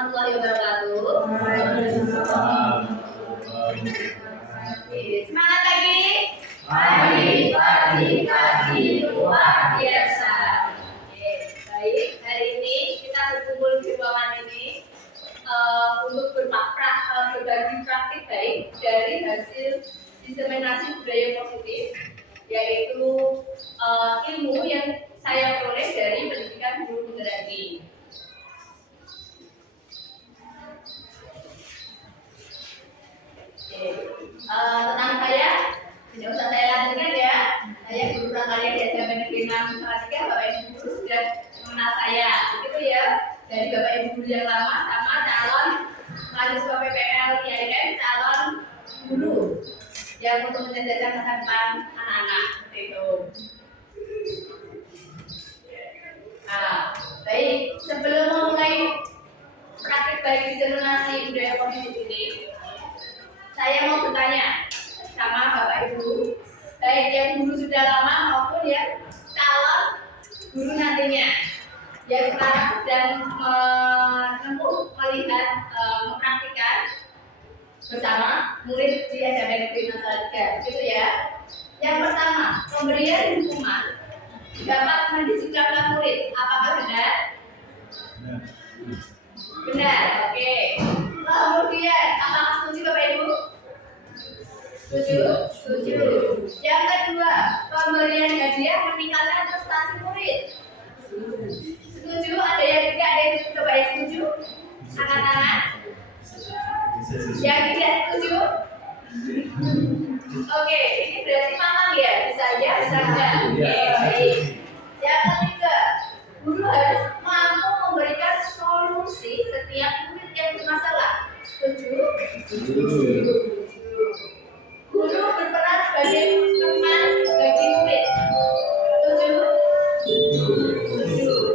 warahmatullahi wabarakatuh. Semangat lagi. Pagi luar biasa. Baik, hari ini kita berkumpul di ruangan ini untuk berbagi praktik baik dari hasil diseminasi budaya positif, yaitu ilmu yang saya peroleh dari pendidikan guru penggerak. Tentang saya, tidak usah saya lanjutkan ya. Saya guru prakarya di SMA Negeri 6 Salatiga. Bapak Ibu guru sudah mengenal saya, begitu ya. Dari Bapak Ibu guru yang lama sama calon mahasiswa PPL IAIN, calon guru yang untuk mencerdaskan masa depan anak-anak, seperti itu. Baik, sebelum memulai praktik baik diseminasi budaya positif ini, saya mau bertanya sama Bapak Ibu, baik yang guru sudah lama maupun yang calon guru nantinya, yang sekarang sedang melihat, mempraktikkan bersama murid di SMA Negeri 6 Salatiga, gitu ya. Yang pertama, pemberian hukuman dapat mendisiplinkan murid. Apakah benar? Benar, oke. Kemudian, apakah setuju Bapak Ibu? Setuju. Yang kedua, pemberian hadiah meningkatkan prestasi murid. Setuju? Ada yang tidak? Ada yang coba yang setuju? Angkat tangan. Yang tidak setuju? Oke, ini berarti paham ya? Bisa ya, bisa enggak? Oke, baik. Yang ketiga, guru harus mampu memberikan solusi setiap murid yang bermasalah. Setuju? Guru berperan sebagai teman bagi murid. Setuju?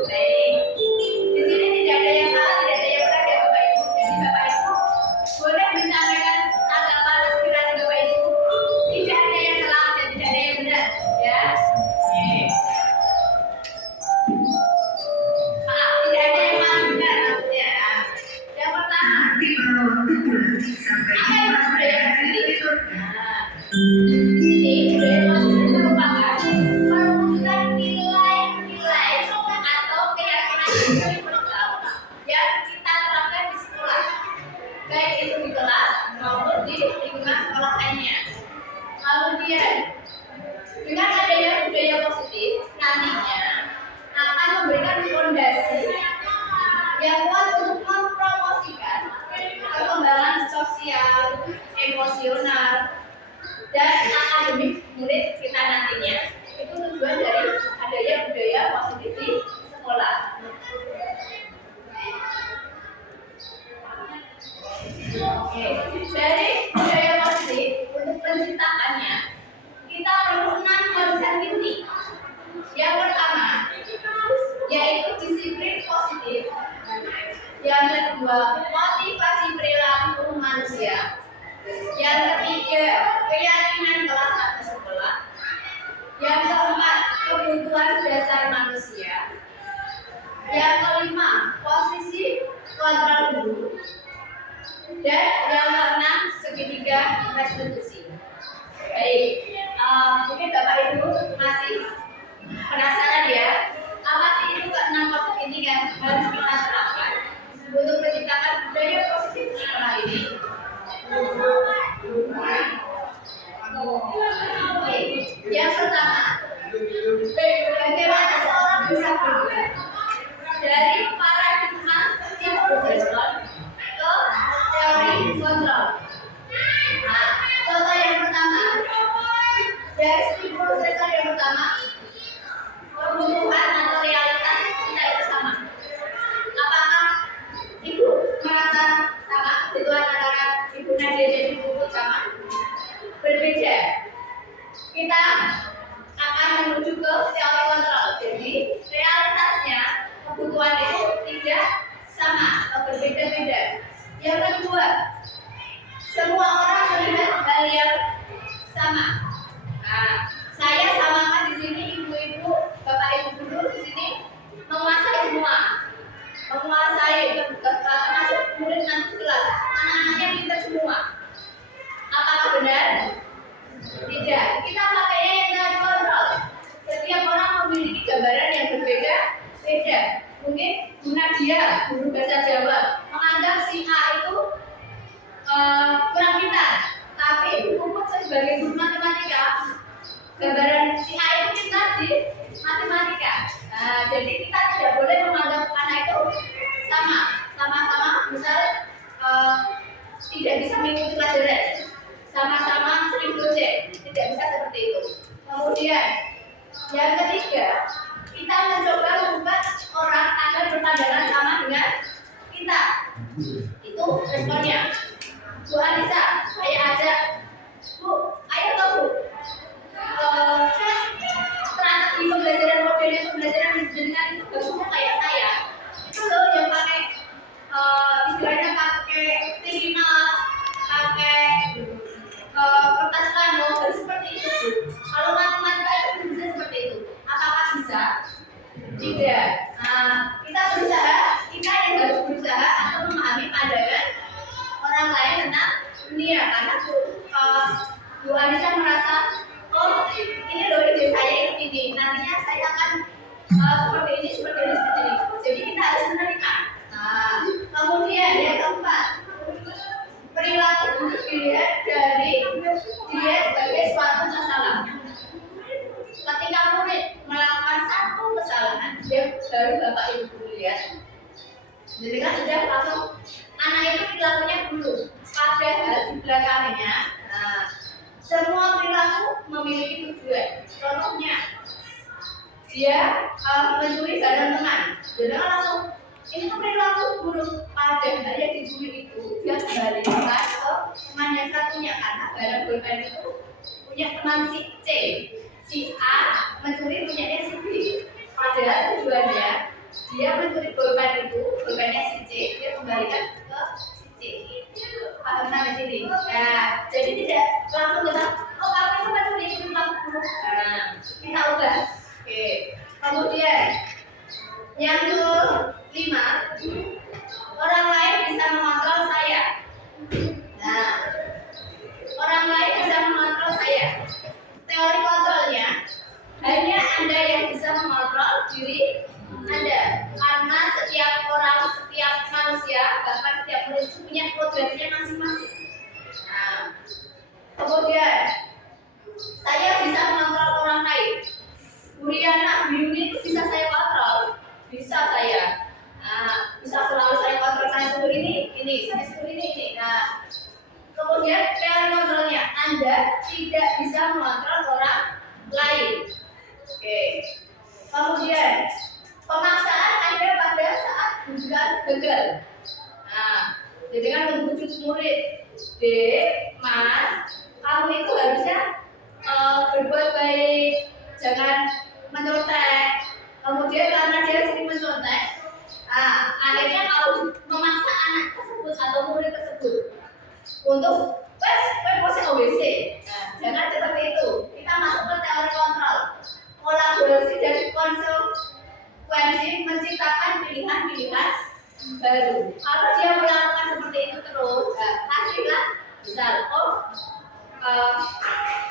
Baik. Di sini tidak ada yang salah, tidak ada yang benar ya Bapak Ibu. Jadi Bapak Ibu boleh menyampaikan tanggapan aspirasi Bapak Ibu. Tidak ada yang salah dan tidak ada yang benar, ya. Maaf, tidak ada yang paling benar maksudnya. Yang pertama, apa yang budaya positif? Di sini budaya positif merupakan perwujudan nilai-nilai atau keyakinan universal yang kita terapkan di sekolah, baik itu di kelas maupun di lingkungan sekolah lainnya. Kemudian, dengan adanya budaya positif, nantinya akan memberikan fondasi yang kuat untuk mempromosikan perkembangan sosial, emosional, dan akademik murid kita nantinya. Itu tujuan dari adanya budaya positif di sekolah. Oke, dari budaya positif untuk penciptaannya kita perlu 6 konsep inti. Yang pertama, yaitu disiplin positif. Yang kedua, motivasi perilaku manusia. Yang ketiga, keyakinan kelas atau sekolah. Yang keempat, kebutuhan dasar manusia. Yang kelima, posisi kontrol guru. Dan yang keenam, segitiga restitusi. Baik, mungkin Bapak Ibu masih penasaran ya, apa sih itu keenam konsep ini yang harus kita terapkan untuk menciptakan budaya positif di sekolah ini? Oke, yang pertama, bagaimana seorang bisa berubah dari paradigma improvisasi ke teori kontrol. Contoh yang pertama, dari studi prosesor yang pertama, kebutuhan atau realitas kita itu sama. Apakah Ibu merasa sama kebutuhan antara Ibu Nadia dan Ibu Puput sama? Berbeda. Kita akan menuju ke teori kontrol. Jadi realitasnya kebutuhan itu tidak sama atau berbeda-beda. Yang kedua, semua orang melihat hal yang sama. Saya sama beda. Mungkin Bu Nadia, guru bahasa Jawa, menganggap si A itu kurang pintar, tapi Bu Puput sebagai guru matematika, gambaran si A itu pintar di matematika. Nah, jadi kita tidak boleh menganggap anak itu sama-sama, misal tidak bisa mengikuti pelajaran, sama-sama sering gojek, tidak bisa seperti itu. Kemudian yang ketiga, kita mencoba membuat orang agar berpandangan sama dengan kita. Itu responnya. Bu Anissa, saya ajak, Bu, ayo toh Bu, strategi pembelajaran modern pembelajaran dengan itu bagusnya kayak saya. Itu loh yang pakai istilahnya pakai sticky note, pakai kertas plano, harus seperti itu Bu. Kalau matematika itu bisa seperti itu. Apakah bisa? Tidak. Kita berusaha, kita yang harus berusaha atau memahami pandangan orang lain tentang dunia, karena Bu Anissa merasa, oh ini loh ide saya ini, nantinya saya akan seperti ini. Jadi kita harus menerima. Kemudian yang keempat, perilaku buruk dilihat dari dia sebagai suatu masalah. Ketika murid melakukan satu kesalahan, dia baru Bapak Ibu lihat. Jadi kan sudah langsung anak itu perilakunya dulu. Padahal di belakangnya, semua perilaku memiliki tujuan. Contohnya, dia mencuri barang teman. Jadi kan langsung ini tuh perilaku buruk. Padahal yang dicuri itu dia kembalikan ke teman yang satunya, karena barang bolpen itu punya teman si C. Si A mencuri punyanya si B. Padahal tujuannya dia mencuri bolpen itu, bolpennya si C, dia kembalikan ke si C. Paham sampai sini? Nah, jadi tidak langsung kita, oh kamu itu mencuri itu buruk. Kita ubah. Oke. Kemudian yang kelima, orang lain bisa mengontrol saya. Nah, orang lain bisa mengontrol saya. Teori kontrolnya, hanya Anda yang bisa mengontrol diri Anda, karena setiap orang, setiap manusia, bahkan setiap murid punya kodratnya masing-masing. Nah, kemudian saya bisa mengontrol orang lain. Bu Riana, Bu Yuni itu bisa saya kontrol, bisa saya. Bisa selalu saya kontrol, saya suruh ini, saya suruh ini. Nah, kemudian teori kontrolnya, Anda tidak bisa mengontrol orang lain. Oke. Kemudian pemaksaan Anda pada saat ujian gagal. Nah, jadi kan membujuk murid, Mas, kamu itu harusnya berbuat baik, jangan mencontek. Kemudian karena dia sering mencontek, akhirnya kalau memaksa anak tersebut atau murid tersebut untuk posisi OBC. Nah, jangan seperti itu. Kita masuk ke teori kontrol. Kolaborasi dan konsekuensi menciptakan pilihan-pilihan baru. Kalau dia melakukan seperti itu terus, hasilnya misal,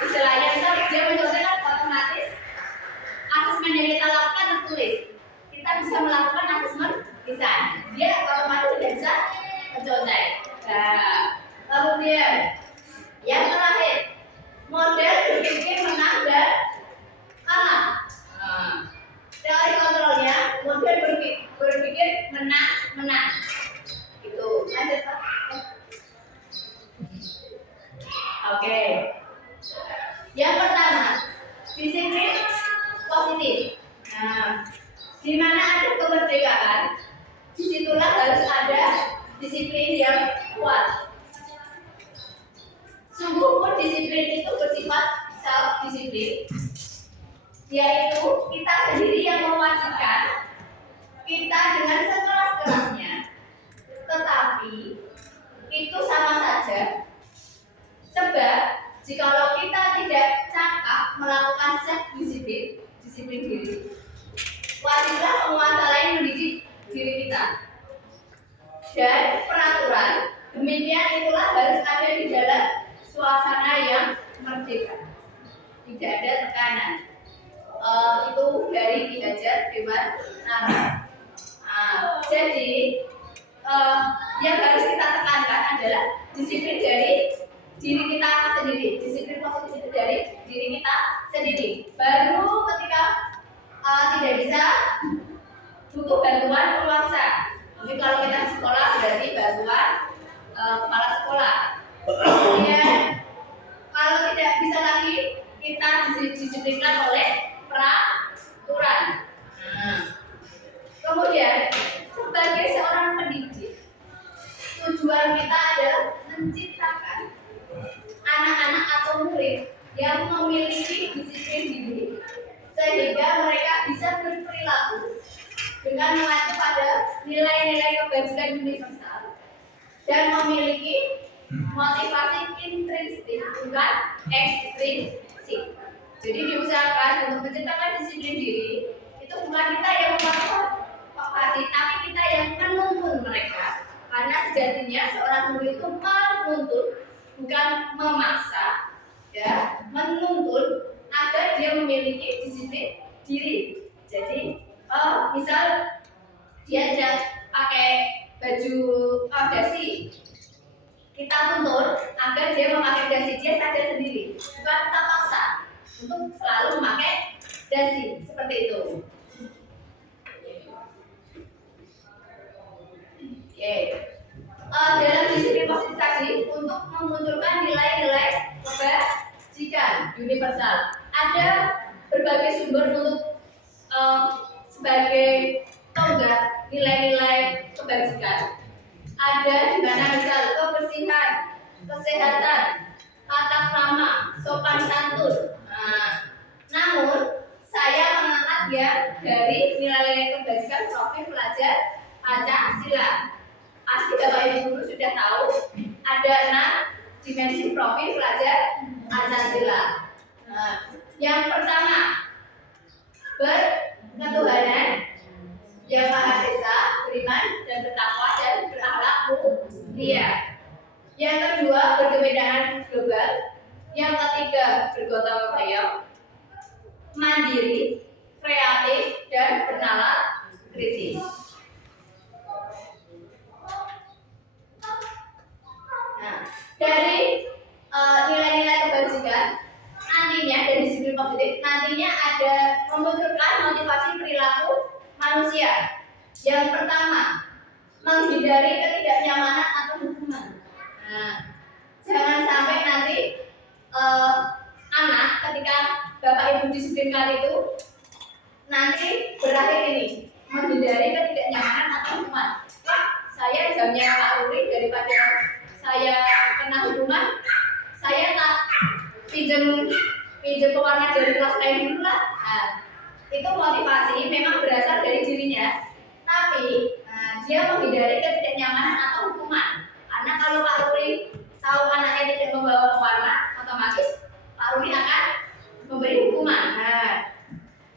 istilahnya misal dia mencontohkan otomatis asesmen yang kita lakukan tertulis. Kita bisa melakukan asesmen lisan. Dia otomatis tidak bisa mencontoh. Nah, kemudian yang terakhir, model berpikir menang dan kalah. Teori kontrolnya, model berpikir menang. Itu lanjut Pak. Oke. Yang pertama, disiplin positif. Nah, di mana ada kemerdekaan, disitulah harus ada disiplin yang kuat. Sungguh pun disiplin itu bersifat self-disiplin, yaitu kita sendiri yang mewajibkan kita dengan sekeras-kerasnya, tetapi itu sama saja. Sebab jikalau kita tidak cakap melakukan self-disiplin, disiplin diri, wajiblah penguasa lain mendidik diri kita. Dan peraturan demikian itulah harus ada di dalam suasana yang merdeka, tidak ada tekanan. Itu dari Ki Hajar Dewan sama. Jadi yang harus kita tekankan adalah disiplin dari diri kita sendiri. Disiplin positif itu dari diri kita sendiri. Baru ketika tidak bisa, butuh bantuan keluarga. Jadi kalau kita di sekolah berarti bantuan kepala sekolah. Kemudian kalau tidak bisa lagi, kita disiplinkan oleh peraturan. Kemudian sebagai seorang pendidik, tujuan kita adalah menciptakan anak-anak atau murid yang memiliki disiplin diri, sehingga mereka bisa berperilaku dengan mengacu pada nilai-nilai kebajikan universal dan memiliki motivasi intrinsik, bukan ekstrinsik. Jadi diusahakan untuk menciptakan disiplin diri itu bukan kita yang memotivasi, tapi kita yang menuntun mereka. Karena sejatinya seorang guru itu menuntun, bukan memaksa, ya, menuntun agar dia memiliki disiplin diri. Jadi misal dia tidak pakai baju dasi, kita tuntun agar dia memakai dasi, dia sadar sendiri, bukan kita paksa untuk selalu memakai dasi, seperti itu. Oke. Dalam disiplin positif tadi untuk memunculkan nilai-nilai kebajikan universal, ada berbagai sumber untuk sebagai tonggak nilai-nilai kebajikan. Ada di mana misal kebersihan, kesehatan, tata krama, sopan santun. Namun saya mengangkat ya dari nilai-nilai kebajikan profil pelajar Pancasila. Pasti Bapak Ibu guru sudah tahu ada 6 dimensi profil pelajar Pancasila. Yang pertama, berketuhanan yang Maha Esa, beriman dan bertakwa dan berakhlak mulia. Yang kedua, berkebenaran global. Yang ketiga, bergotong royong, mandiri, kreatif dan bernalar kritis. Nah, dari nilai-nilai kebajikan nantinya dari disiplin positif nantinya ada memunculkan motivasi perilaku manusia. Yang pertama, menghindari ketidaknyamanan atau hukuman. Jangan sampai nanti anak ketika Bapak Ibu disiplinkan itu nanti berakhir ini menghindari ketidaknyamanan atau hukuman. Saya jamnya Pak Ruri, daripada saya kena hukuman, saya tak pinjam pewarna dari kelas lain dulu lah. Itu motivasi memang berasal dari dirinya, tapi dia menghindari ketidaknyamanan atau hukuman. Karena kalau Pak Ruri tahu anaknya tidak membawa pewarna, otomatis Pak Ruri akan memberi hukuman.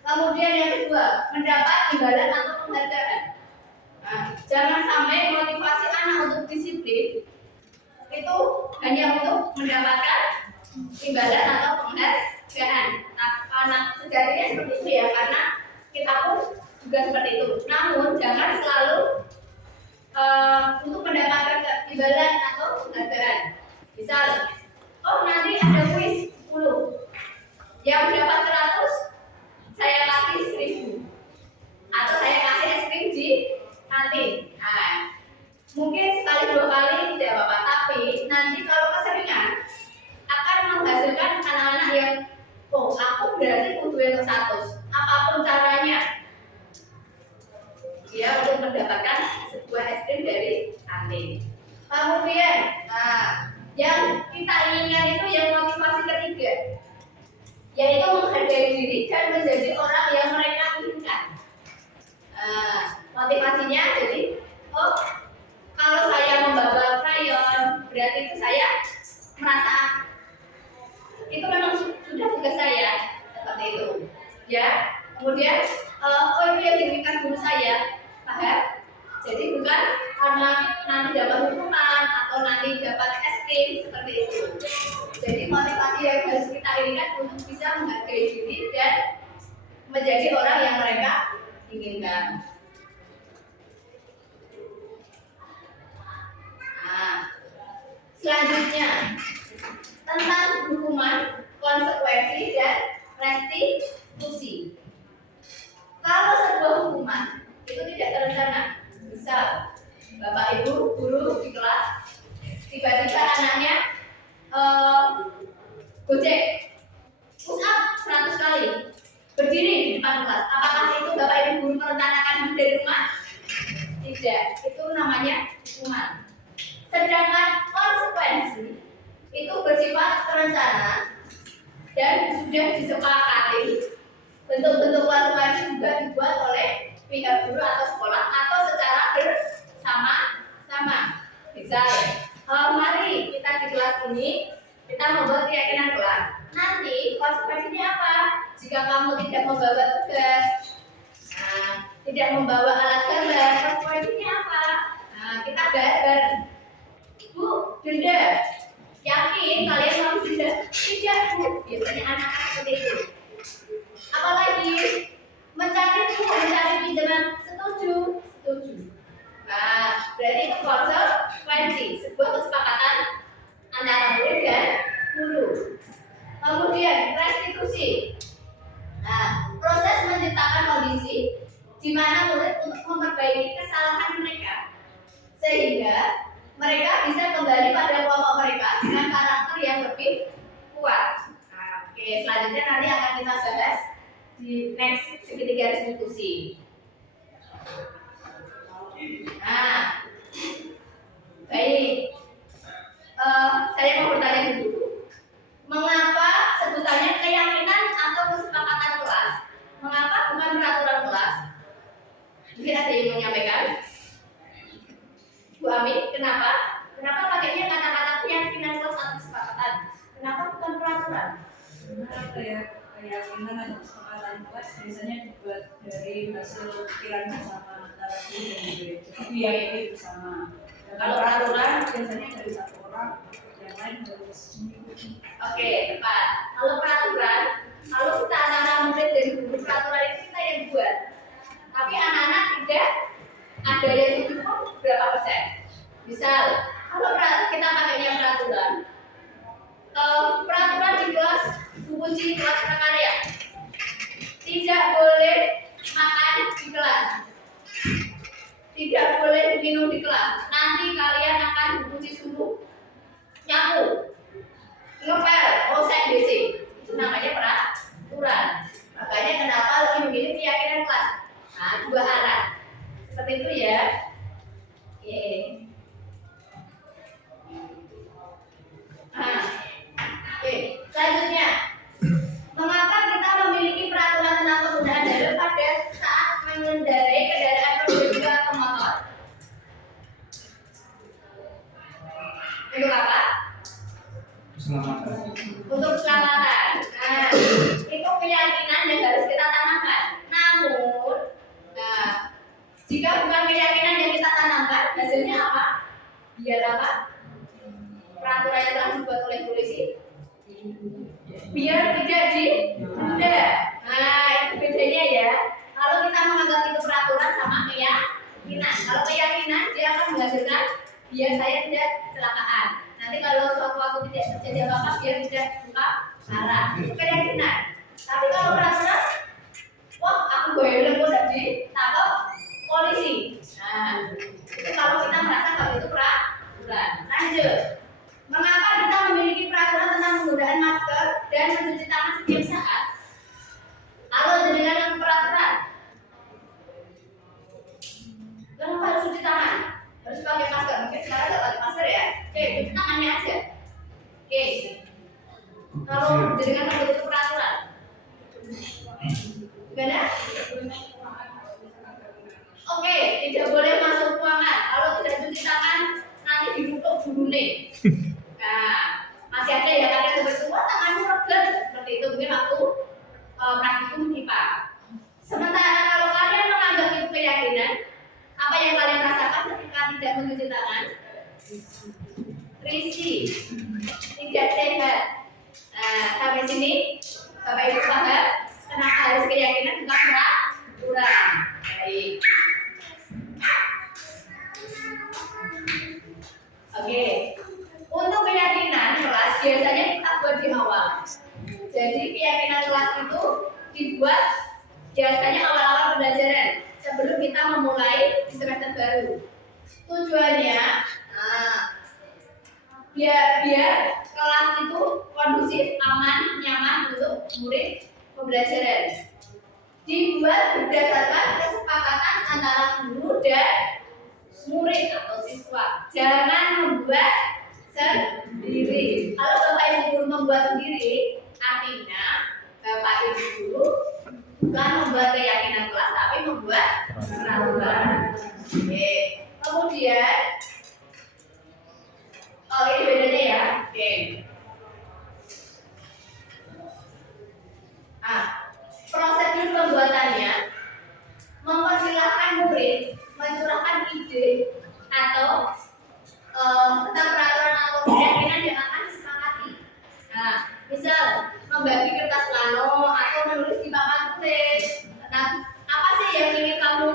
Kemudian yang kedua, mendapat imbalan atau penghargaan. Jangan sampai motivasi anak untuk disiplin itu hanya untuk mendapatkan imbalan atau penghargaan. Anak sejatinya seperti itu ya, karena kita pun juga seperti itu. Namun jangan selalu untuk mendapatkan imbalan atau penghargaan. Misal, nanti ada kuis 10, yang dapat 100 saya kasih 1000, atau saya kasih es krim di kantin. Mungkin sekali 2 kali tidak apa-apa, tapi nanti kalau keseringan akan menghasilkan anak-anak yang aku berarti butuh yang 100 apapun caranya dia untuk mendapatkan sebuah es krim dari kantin. Kemudian yang kita inginkan itu yang motivasi ketiga, yaitu menghargai diri dan menjadi orang yang mereka inginkan. Motivasinya jadi kalau saya membawa krayon berarti itu saya merasa itu memang sudah tugas saya, seperti itu ya. Kemudian itu yang diinginkan guru saya, paham? Jadi bukan karena nanti dapat hukuman atau nanti dapat es krim, seperti itu. Jadi motivasi yang harus kita inginkan untuk bisa menghargai diri dan menjadi orang yang mereka inginkan. Nah, selanjutnya tentang hukuman, konsekuensi, dan restitusi. Kalau sebuah hukuman itu tidak terencana, misal Bapak Ibu guru di kelas tiba-tiba anaknya gojek push up 100 kali berdiri di depan kelas, apakah itu Bapak Ibu guru merencanakan dari rumah? Tidak, itu namanya hukuman. Sedangkan konsekuensi itu bersifat terencana dan sudah disepakati. Bentuk-bentuk konsekuensi juga dibuat oleh pihak guru atau sekolah atau secara bersama-sama. Misal, mari kita di kelas ini kita membuat keyakinan kelas. Nanti konsekuensinya apa? Jika kamu tidak membawa tugas, tidak membawa alat gambar, konsekuensinya apa? Kita bahas bareng. Bu, denda. Yakin kalian mau denda? Tidak, Bu. Biasanya anak-anak seperti itu. Apalagi mencari pinjaman, setuju. Nah, berarti itu konsekuensi, sebuah kesepakatan antara murid dan guru. Kemudian restitusi. Nah, proses menciptakan kondisi di mana murid untuk memperbaiki kesalahan mereka sehingga mereka bisa kembali pada kelompok mereka dengan karakter yang lebih kuat. Nah, oke, selanjutnya nanti akan kita bahas di next segitiga restitusi. Nah, baik. Saya mau bertanya dulu, mengapa sebutannya keyakinan atau kesepakatan kelas? Mengapa bukan peraturan kelas? Mungkin ada yang menyampaikan. Bu Ami, kenapa? Kenapa pakainya kata-kata keyakinan kelas atau kesepakatan? Kenapa bukan peraturan? Karena keyakinan atau kesepakatan kelas biasanya dibuat dari hasil pikiran bersama antara guru dan murid. Jadi diyakini bersama. Kalau peraturan biasanya dari satu orang, yang lain harus mengikuti. Oke, tepat. Kalau peraturan, kalau kita anak-anak murid dan guru, peraturan itu kita yang buat. Tapi anak-anak tidak ada yang cukup berapa persen. Misal, kalau kita pakainya peraturan, peraturan di kelas kunci kelas prakarya tidak boleh makan di kelas, tidak boleh minum di kelas. Nanti kalian akan dikunci suhu, nyapu, ngepel, osek WC. Itu namanya peraturan. Makanya kenapa lebih memilih keyakinan kelas. Nah, dua arah seperti itu ya. Oke. Nah, oke. Selanjutnya, mengapa kita memiliki peraturan tentang penggunaan helm pada saat mengendarai kendaraan roda dua atau motor? Untuk apa? Keselamatan. Untuk keselamatan. Nah, itu keyakinan yang harus kita tanamkan. Namun, jika bukan keyakinan yang kita tanamkan, hasilnya apa? Biar apa? Peraturan yang telah dibuat oleh polisi biar tidak ditunda. Nah, itu bedanya ya. Kalau kita menganggap itu peraturan sama keyakinan. Kalau keyakinan dia akan menghasilkan biar saya tidak kecelakaan. Nanti kalau suatu waktu tidak terjadi apa-apa biar tidak buka arah. Itu keyakinan. Tapi kalau peraturan, wah aku boleh udah ditangkap polisi. Nah, itu kalau kita merasa kalau itu peraturan. Lanjut. Mengapa kita memiliki peraturan tentang penggunaan masker dan mencuci tangan setiap saat? Kalau dengan peraturan, kenapa harus cuci tangan? Harus pakai masker. Mungkin sekarang nggak pakai masker ya. Oke, cuci tangannya aja. Oke. Kalau dengan membuat peraturan, gimana? Oke, tidak boleh masuk ruangan. Kalau tidak cuci tangan, nanti ditutup gurune. Nah, masih ada yang ada seperti itu, tanganmu reget seperti itu. Mungkin aku praktikum IPA. Sementara kalau kalian menganggap itu keyakinan, apa yang kalian rasakan ketika tidak mencuci tangan? Risih, tidak sehat. Nah, sampai sini Bapak Ibu paham kenapa harus keyakinan bukan kurang. Baik. Oke. Untuk keyakinan kelas biasanya kita buat di awal. Jadi keyakinan kelas itu dibuat biasanya awal-awal pembelajaran sebelum kita memulai di semester baru. Tujuannya, biar kelas itu kondusif, aman, nyaman untuk murid pembelajaran. Dibuat berdasarkan kesepakatan antara guru dan murid atau siswa. Jangan membuat sendiri. Kalau Bapak Ibu guru membuat sendiri, artinya Bapak Ibu guru bukan membuat keyakinan kelas, tapi membuat peraturan. Oke. Kemudian, ini bedanya ya. Oke. Prosedur pembuatannya mempersilahkan murid mencurahkan ide atau tentang peraturan atau keyakinan yang akan disepakati. Misal membagi kertas plano atau menulis di papan tulis. Apa sih yang ingin kamu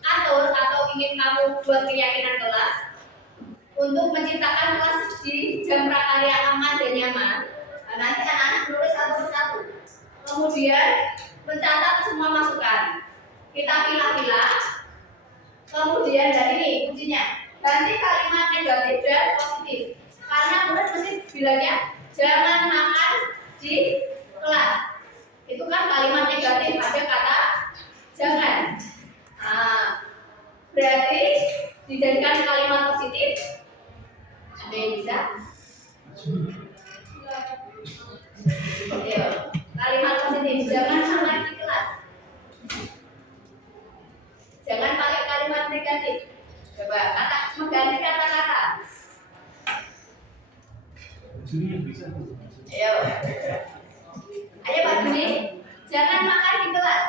atur atau ingin kamu buat keyakinan kelas untuk menciptakan kelas di jam prakarya aman dan nyaman. Nanti anak-anak menulis satu persatu. Kemudian mencatat semua masukan. Kita pilah-pilah. Kemudian dari ini kuncinya, ganti kalimat negatif dan positif. Karena murid mesti bilangnya jangan makan di kelas. Itu kan kalimat negatif, ada kata jangan. Berarti dijadikan kalimat positif. Ada yang bisa? Ayo, kalimat positif, jangan makan di kelas. Jangan pakai kalimat negatif. Coba mengganti kata-kata. Ayo. Ayo Pak Juni, jangan makan di kelas.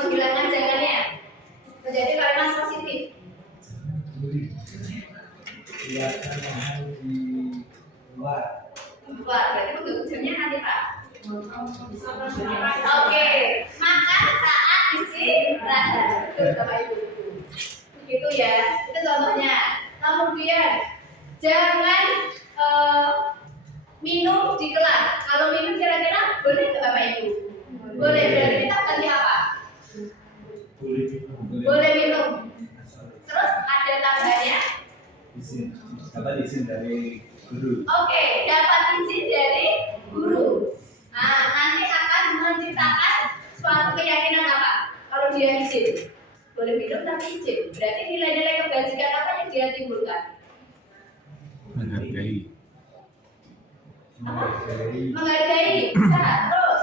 Menghilangkan jangannya. Menjadi kalimat positif. Luar, berarti penggugurnya nanti Pak. Oke, makan saat istirahat. Betul Bapak Ibu. Begitu ya, itu contohnya. Kemudian jangan minum di kelas. Kalau minum kira-kira boleh nggak Bapak Ibu? Boleh. Berarti kita ganti apa? Boleh minum. Terus ada tambahannya? Izin dari guru. Oke, dapat izin dari guru. Nanti akan menciptakan suatu keyakinan apa? Kalau dia izin, boleh minum tapi izin. Berarti nilai-nilai kebajikan apa yang dia timbulkan? Menghargai. Bisa. Terus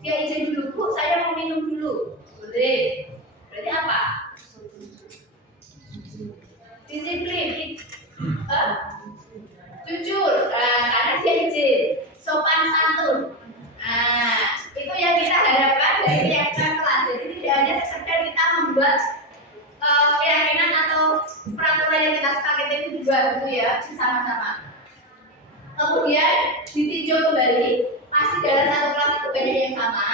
dia izin dulu, Bu, saya mau minum dulu. Boleh. Berarti apa? Disiplin. Jujur. Karena dia izin. Sopan santun. Itu yang kita harapkan dari keyakinan kelas. Jadi tidak hanya sekedar kita membuat keyakinan atau peraturan yang kita sepakati itu juga gitu ya, bersama-sama. Kemudian ditinjau kembali, pasti dalam satu kelas itu banyak yang sama.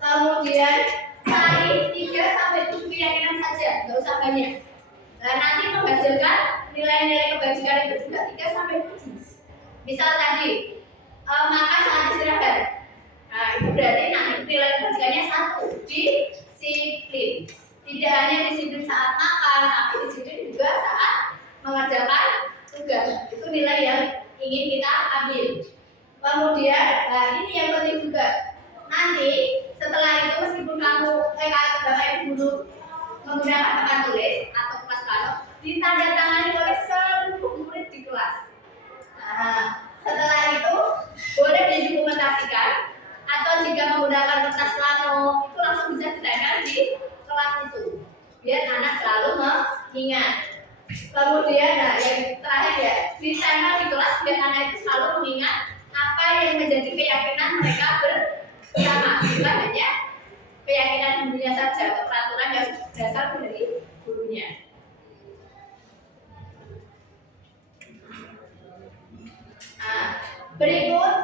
Kemudian cari 3 sampai 7 keyakinan saja, nggak usah banyak. Nah, nanti menghasilkan nilai-nilai kebajikan itu juga 3 sampai 7. Misal tadi makan saat istirahat. Nah, itu berarti nanti nilai kebajikannya 1, disiplin. Tidak hanya disiplin saat makan, tapi disiplin juga saat mengerjakan tugas. Itu nilai yang ingin kita ambil. Kemudian, ini yang penting juga. Nanti setelah itu meskipun kamu Bapak Ibu guru menggunakan papan tulis atau kertas plano, ditandatangani oleh seluruh murid di kelas. Setelah itu boleh didokumentasikan atau jika menggunakan kertas plano itu langsung bisa ditempel di kelas itu biar anak selalu mengingat. Kemudian yang terakhir ya, ditempel di kelas biar anak itu selalu mengingat apa yang menjadi keyakinan mereka bersama, bukan hanya keyakinan gurunya saja atau peraturan yang berasal dari gurunya. Berikut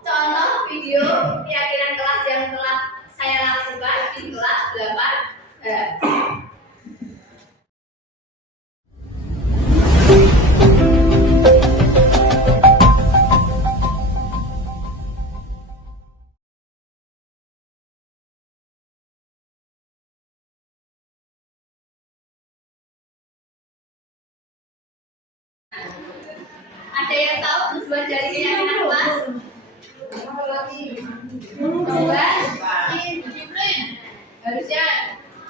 contoh video keyakinan kelas yang telah saya lakukan di kelas 8. Ada yang tahu tujuan dari keyakinan kelas? Harusnya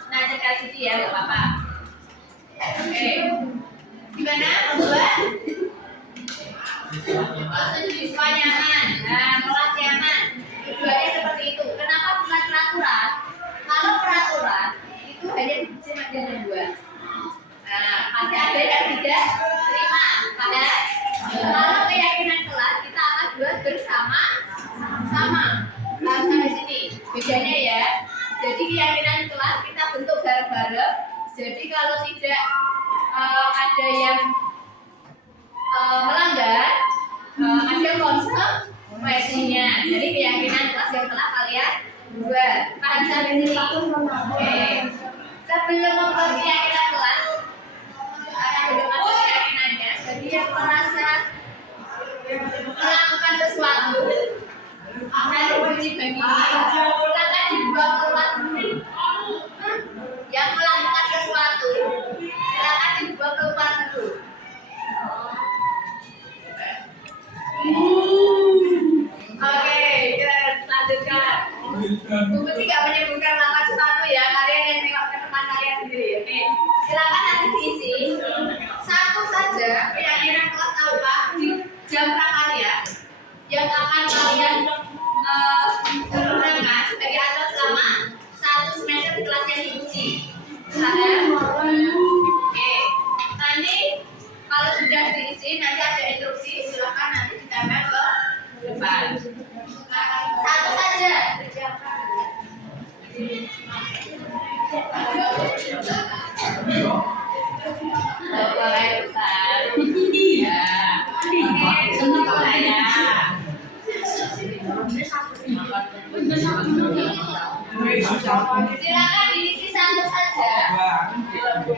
nanya ke Siti ya, nggak apa-apa. Oke, gimana membuat siswa nyaman? Nah, kelas nyaman. Tujuannya seperti itu. Kenapa bukan peraturan? Kalau peraturan itu hanya dibikin ada dua. Nah, pasti ada yang tidak terima. Paham? Kalau keyakinan kelas kita akan buat bersama sama. Nah, sampai sini bedanya ya. Jadi keyakinan kelas kita bentuk bareng-bareng. Jadi kalau tidak ada yang melanggar, ada konsekuensinya. Jadi keyakinan kelas yang telah kalian buat. Paham sampai sini? Oke. Sebelum membuat keyakinan kelas, karena belum ada keyakinannya, jadi yang merasa melakukan sesuatu akan diuji bagi silakan dibuang keluar dulu. Yang melakukan sesuatu silakan dibuang keluar dulu. Oke, kita lanjutkan. Bu Putri nggak menyebutkan nama sepatu ya, kalian yang tengok ke teman kalian sendiri. Oke, silakan nanti diisi satu saja keyakinan kelas apa di jam prakarya yang akan kalian gunakan sebagai acuan selama 1 semester di kelas yang diuji. Silakan. Oke, nanti kalau sudah diisi nanti ada instruksi, silakan nanti ditambah ke depan. Satu saja. Boleh besar. Ya. Saya. Silakan diisi satu saja. Satu.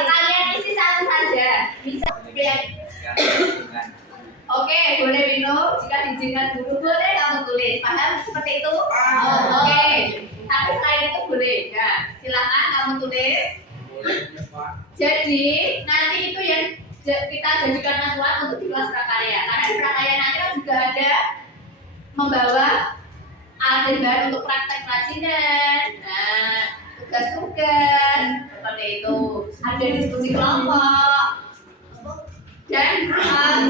Kalian isi satu saja. Bisa. Oke, boleh minum. Jika diizinkan guru, boleh kamu tulis. Paham seperti itu? Oke. Tapi selain itu boleh. Nah, silakan kamu tulis. Jadi nanti itu yang kita jadikan acuan untuk di kelas prakarya. Karena di prakarya nanti kan juga ada membawa adegan untuk praktek kerajinan. Nah, tugas-tugas seperti itu. Ada diskusi kelompok. Dan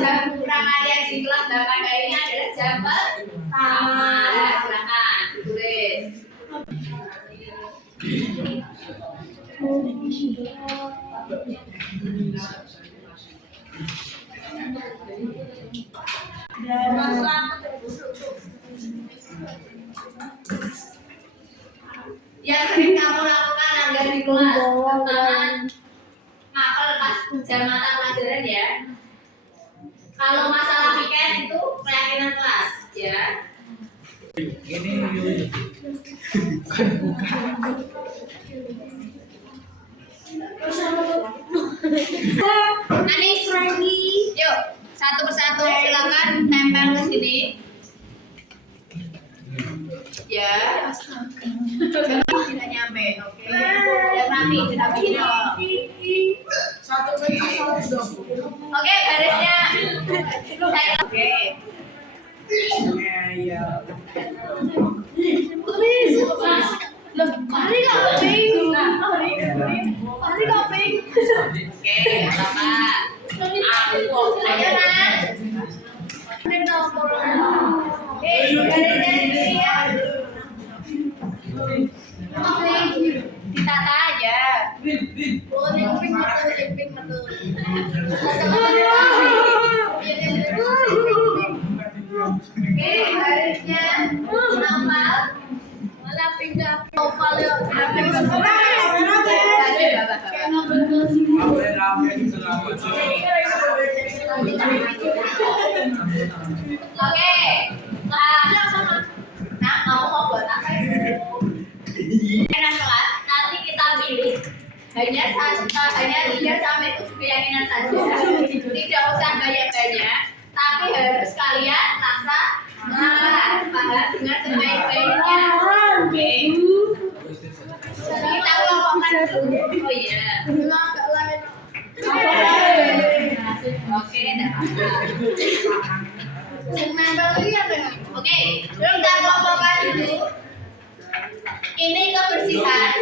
jam prakarya di kelas 8 kali ini adalah jam pertama. Nah, silakan ditulis. Yang sering kamu lakukan langgar di kelas, pertama ngapel pas jam mata pelajaran ya. Kalau masalah weekend itu keyakinan kelas ya. Anis lagi. Yuk, satu persatu silakan tempel ke sini. Ya. Tidak nyampe, oke. Ya nanti kita bikin oke, garisnya. Oke. Mari kaping. Mari kaping. Oke, apa? Ayo Mas. Oke, garisnya sini ya. Oke, ditata aja. Oh, pink betul. Oke, garisnya nama Oke, nah kamu mau buat apa? Kelas nanti kita pilih hanya 3 sampai 7 keyakinan saja. Tidak usah banyak-banyak, tapi harus kalian laksanakan, paham dengan sebaik-baiknya. Oke. Kita kelompokkan dulu. Oh iya. Oke, oke, kita kelompokkan dulu. Ini kebersihan.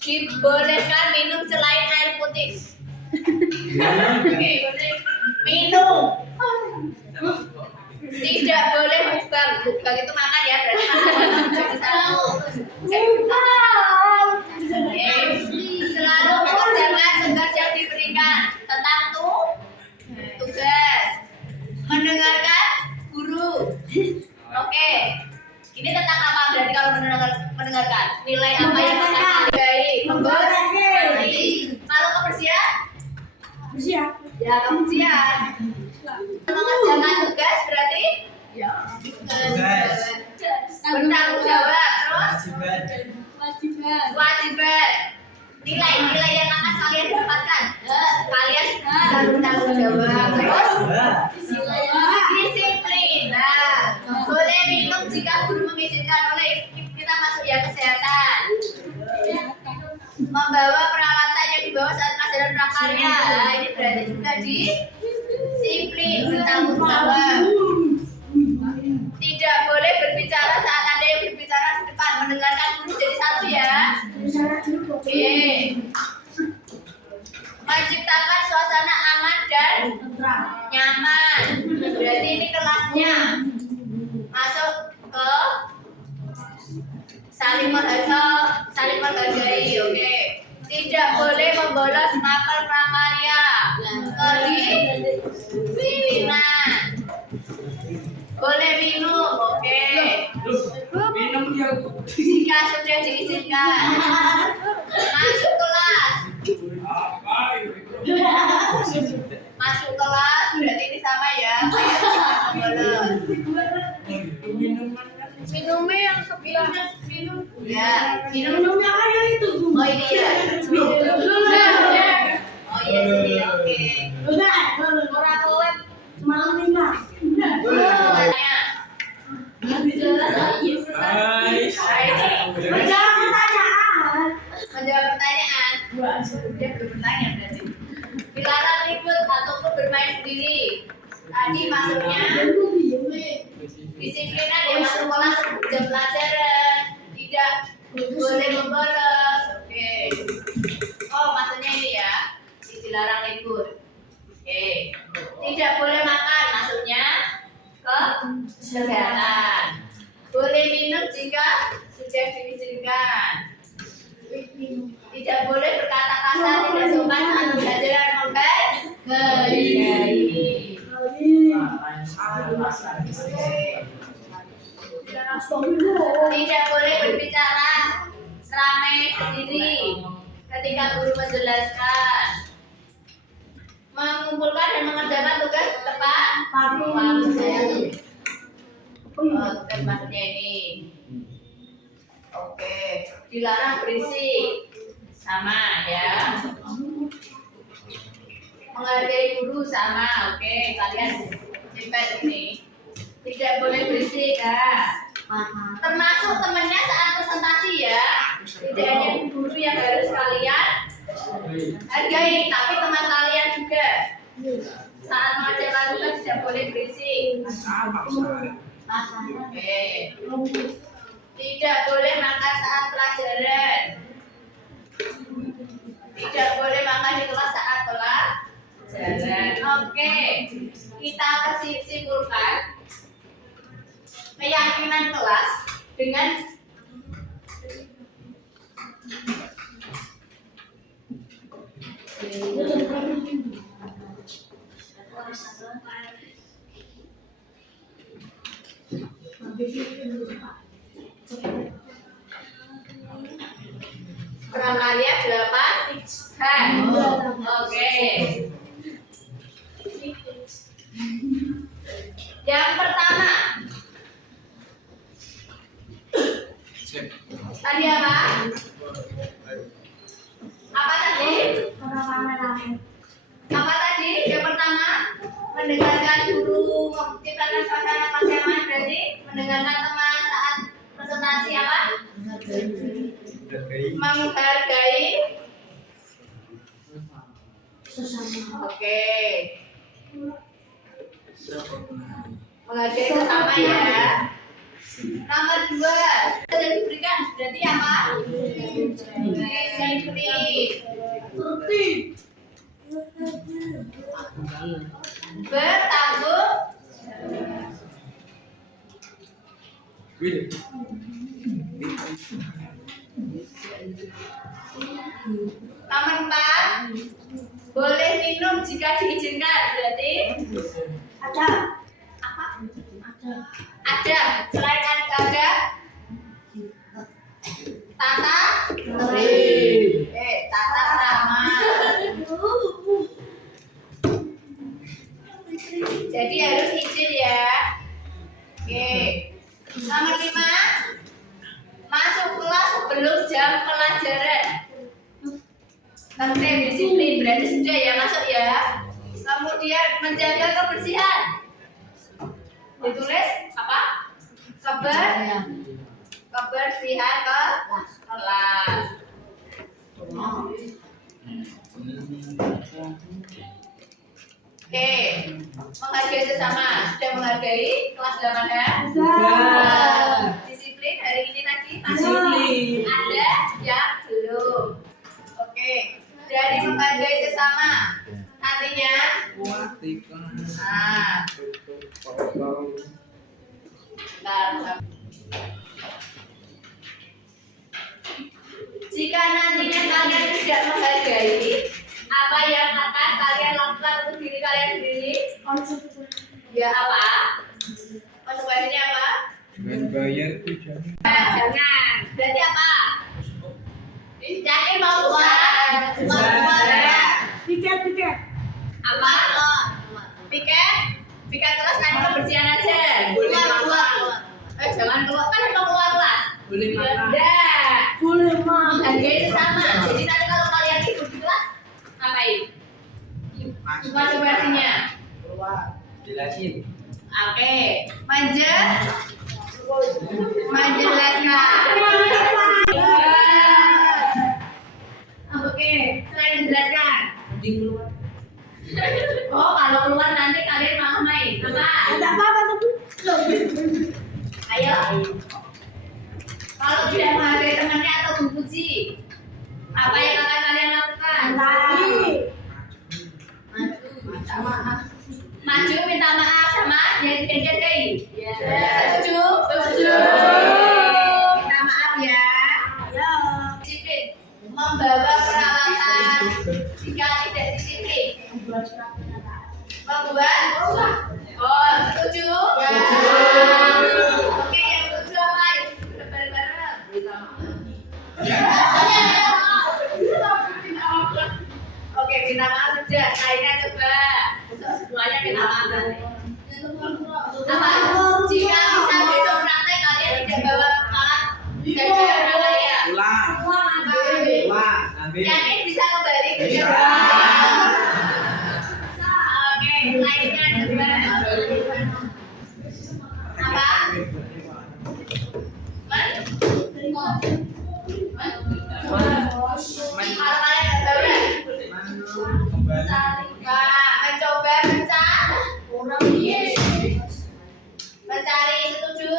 Dibolehkan minum selain air putih. Oke, minum. Tidak boleh bukan itu makan ya, berarti selalu mengerjakan tugas yang diberikan tentang tugas, mendengarkan guru. Oke, ini tentang apa berarti kalau mendengarkan nilai apa yang akan baik, kalau kebersihan, ya kebersihan. Mengerjakan tugas berarti bertanggung jawab, terus kewajiban. Nilai yang akan kalian dapatkan, kalian bertanggung jawab, terus disiplin. Nah, boleh minum jika guru mengizinkan. Oleh kita masuk ya kesehatan. Membawa peralatan yang dibawa saat pelajaran prakarya. Nah, ini berarti juga disiplin, bertanggung jawab. Tidak boleh berbicara saat ada yang berbicara di depan. Mendengarkan dulu jadi satu ya. Oke. Menciptakan suasana aman dan nyaman. Berarti ini kelasnya. Masuk ke saling menghargai. Oke. Tidak boleh membolos mapel prakarya. Kedisiplinan. Boleh minum, oke. Minum ya. Jika sudah diizinkan. Masuk kelas. Masuk kelas berarti ini sama ya. Minumnya yang sebelumnya minum. Ya, minumnya ada itu. Oh ini ya. Oh iya sini, oke. Orang lab malam 5. Menjawab pertanyaan. Dia belum bertanya berarti. Dilarang ribut ataupun bermain sendiri. Tadi maksudnya disiplinan ya masuk kelas jam pelajaran. Tidak boleh membolos. Oke. Oh maksudnya ini ya. Dilarang ribut. Oke. Tidak boleh makan maksudnya ke kesehatan. Boleh minum jika sudah diizinkan. Tidak boleh berkata kasar, tidak sopan saat pembelajaran menghargai. Tidak boleh berbicara ramai sendiri ketika guru menjelaskan. Mengumpulkan dan mengerjakan tugas tepat waktu. Saya tugas maksudnya ini. Oke, dilarang berisik, sama ya. Menghargai guru sama, oke. Kalian tempel ini. Tidak boleh berisik ya. Termasuk temannya saat presentasi ya. Tidak hanya guru yang harus kalian hargai, tapi teman kalian juga. Saat mengerjakan tugas tidak boleh berisik. Oke. Tidak boleh makan saat pelajaran. Tidak boleh makan di kelas saat pelajaran. Oke. Kita simpulkan keyakinan kelas dengan Prakarya 8 H. Oke. Yang pertama. Tadi apa? Apa tadi? Apa tadi? Yang pertama, mendengarkan guru menciptakan suasana persamaan, berarti mendengarkan teman saat presentasi apa? Menghargai Oke. Menghargai sesama ya. Nomor 2 sudah diberikan, berarti apa? Disiplin. Bertanggung Nomor 4, boleh minum jika diizinkan, berarti ada. Apa? Ada. Selain ada, tata tata krama. Jadi harus izin ya. Oke. Nomor 5, masuk kelas sebelum jam pelajaran. Tertib, disiplin, berarti sudah ya masuk ya. Kemudian menjaga kebersihan. Ditulis apa? Kebersihan kelas. Oke, menghargai sesama. Sudah menghargai kelas 8 ya? Disiplin hari ini tadi masih ada yang belum. Oke, dari menghargai sesama nantinya. Jika nantinya kalian tidak menghargai, apa yang akan kalian lakukan untuk diri kalian sendiri? Ya apa? Konsekuensinya apa? Dengan bayar itu Jangan. Berarti apa? Jadi mau keluar ya. Piket. Apa? Piket kelas kan kebersihan aja. Keluar. Jangan keluar, kan mau keluar kelas. boleh makan. Boleh menghargai sesama. Jadi nanti kalau kalian ikut di kelas ngapain? Konsekuensinya. Jelasin. Oke, menjelaskan. Oke, selain menjelaskan. Nanti keluar. Oh, kalau keluar nanti kalian malah main. Apa? Ada apa tuh? Ayo. Kalau tidak menghargai temannya atau memuji, apa yang akan kalian lakukan? Maju minta maaf sama yang tidak dihargai. Setuju? Minta maaf ya. Disiplin. Membawa peralatan jika tidak disiplin. Membuat. Oh, setuju? Oke, yang setuju apa? Bareng-bareng. Oke, minta maaf sudah. Lainnya coba. Semuanya minta maaf. Apa? Jika bisa besok praktek kalian tidak bawa alat jaga prakarya. Ulang. Ambil. Yakin bisa kembali ke jaga. Oke, lainnya coba. Apa? Kalau kalian nggak tahu ya? Mencoba mencari, setuju?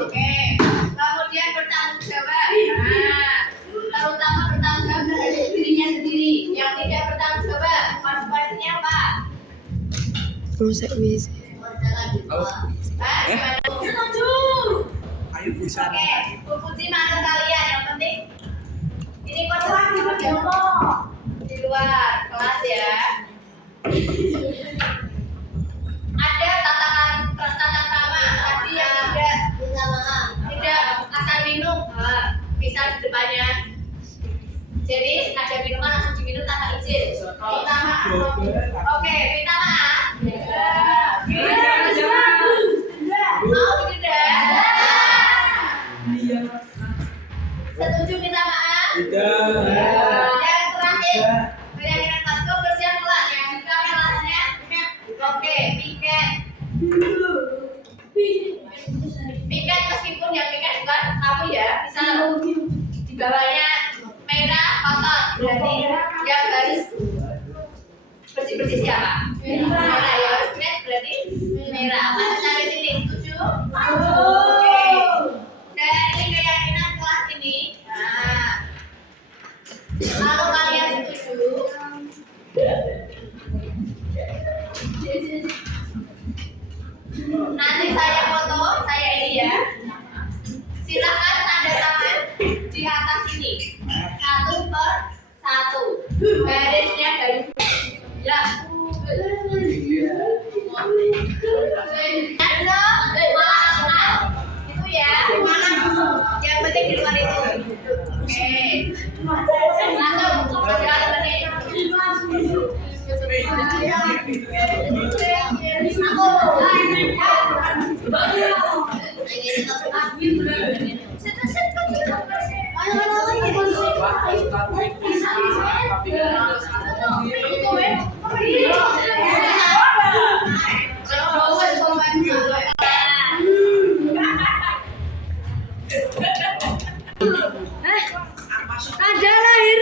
Oke. Kemudian bertanggung jawab. Terutama bertanggung jawab terhadap dirinya sendiri. Yang tidak bertanggung jawab, konsekuensinya apa? Rusak WC. Setuju. Ayo bisa. Oke, puji mantan kalian. Yang penting ini konsekuensi di luar kelas ya. Ada tata krama tadi yang tidak asal minum, bisa di depannya Jadi ada minuman langsung diminum tanpa izin. Minta maaf. Oke, minta maaf. Mau tidak? Setuju minta maaf? Yang terakhir, keyakinan Pasko bersiap kelas. Yang juga kelasnya, oke, piket. Piket meskipun yang piket bukan kamu ya, bisa di bawahnya merah kotor. Berarti yang harus bersih siapa? Merah ya, harus piket berarti merah. Masuk sampai sini, setuju? Oke. Dan ini keyakinan kelas ini. Nah, kalau kalian setuju, nanti saya foto, saya ini ya. Silakan tanda tangan di atas ini. 1 per 1. Garisnya dari ya. Itu ya. Yang penting di luar itu. Oke. Langsung jalan menit. Ada lahir.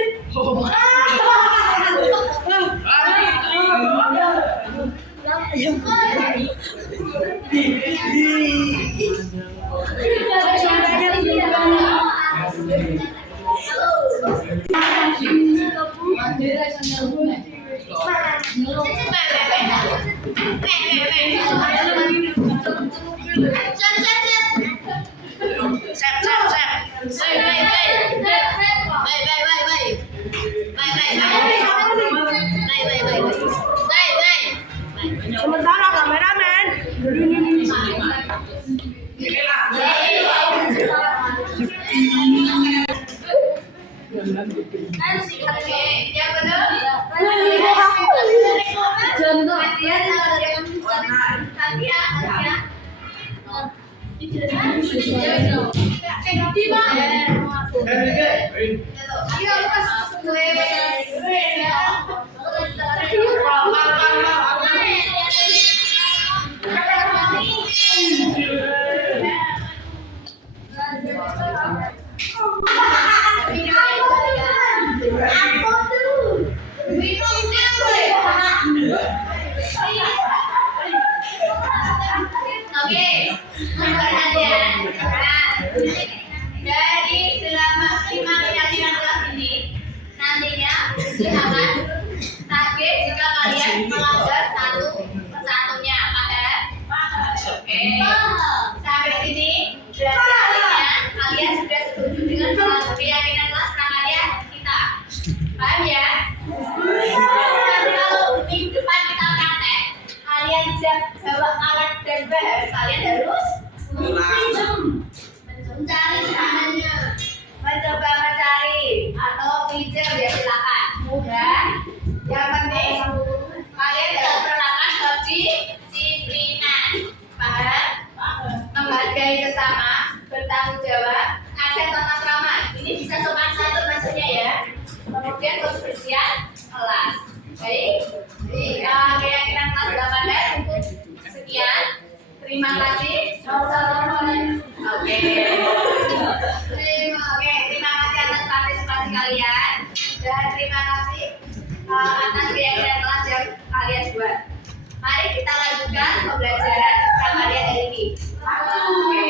Sementara kameramen. Oke, yang benar. Oke, perhatian. Dari lima keyakinan kelas ini, nantinya silakan target jika kalian melanggar satu persatunya, paham? Oke. Sampai sini berarti artinya kalian sudah setuju dengan keyakinan kelas prakarya kita, paham ya? Nanti kalau minggu depan kita praktek, kalian bawa alat dan bahan, kalian harus mencari caranya, mencoba mencari atau pinjam ya silakan. Mudah. Yang penting kalian harus menerapkan kedisiplinan, paham? Menghargai sesama, bertanggung jawab, ada tata krama. Ini bisa sopan santun maksudnya ya. Kemudian kebersihan kelas. Baik. Keyakinan kelas 8 cukup sekian. Terima kasih. Oke. Terima kasih atas partisipasi kalian dan terima kasih atas keyakinan kelas yang kalian buat. Mari kita lanjutkan pembelajaran prakarya hari ini. Oke.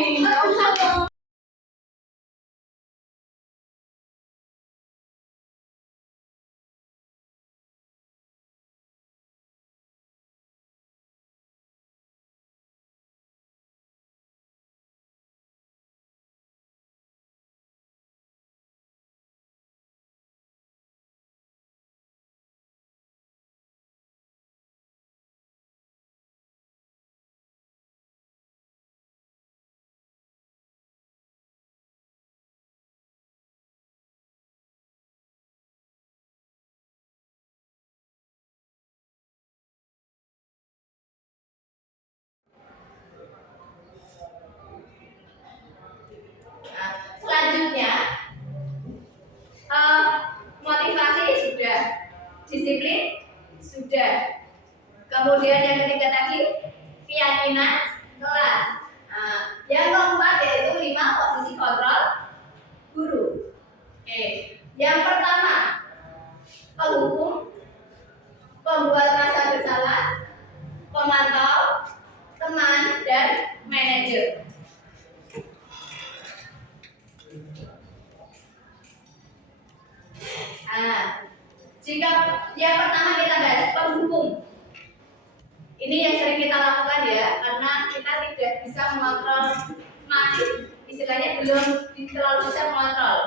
belum terlalu bisa mengontrol.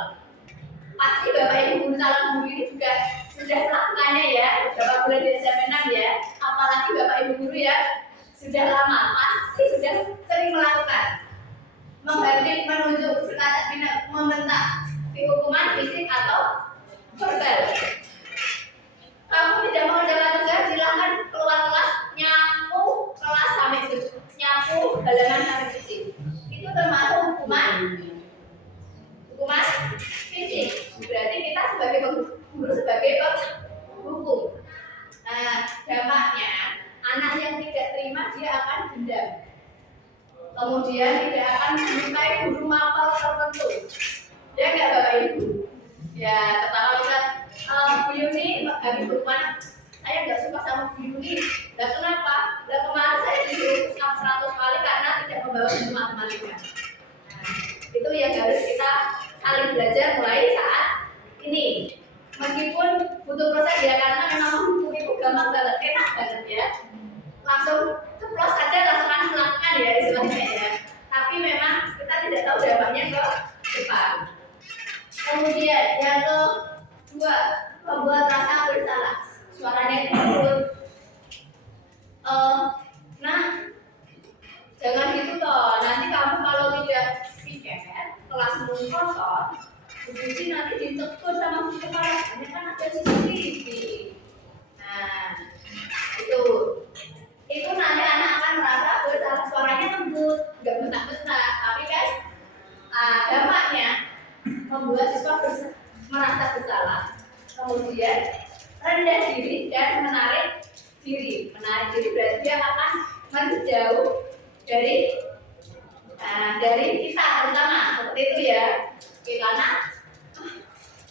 Pasti Bapak Ibu guru calon guru ini juga sudah melakukannya ya, beberapa bulan di SMP 6 ya. Apalagi Bapak Ibu guru ya sudah lama, pasti sudah sering melakukan. Membanting, menunjuk, berkata bina, membentak, hukuman fisik atau verbal. Kamu tidak mengerjakan tugas, silahkan keluar kelas, nyapu kelas sampai nyapu halaman sampai fisik. Itu termasuk hukuman fisik. Berarti kita sebagai guru, sebagai penghukum. Nah, dampaknya anak yang tidak terima dia akan dendam. Kemudian tidak akan menyukai guru mapel tertentu. Ya nggak Bapak Ibu? Ya, pertama kita Bu Yuni habis hukuman, saya nggak suka sama Bu Yuni. Dan kenapa? Dan kemarin saya disuruh 100 kali karena tidak membawa buku matematika. Nah, itu yang harus kita saling belajar mulai saat ini. Meskipun butuh proses ya, karena memang buku itu gampang banget, enak banget ya. Langsung ceplos aja langsung melakukan ya istilahnya ya. Tapi memang kita tidak tahu dampaknya ke depan. Kemudian yang kedua, membuat rasa bersalah. Suaranya itu turun. Nah, jangan gitu toh. Nanti kamu kalau tidak piket, kelasmu kotor, Buci nanti ditegur sama kepala. Ini kan ada CCTV. Nah, itu nanti anak akan merasa bersalah, suaranya lembut, nggak bentak-bentak, tapi kan dampaknya membuat siswa merasa bersalah, kemudian rendah diri dan menarik diri. Menarik diri berarti dia akan menjauh dari kita terutama seperti itu ya. Oke, karena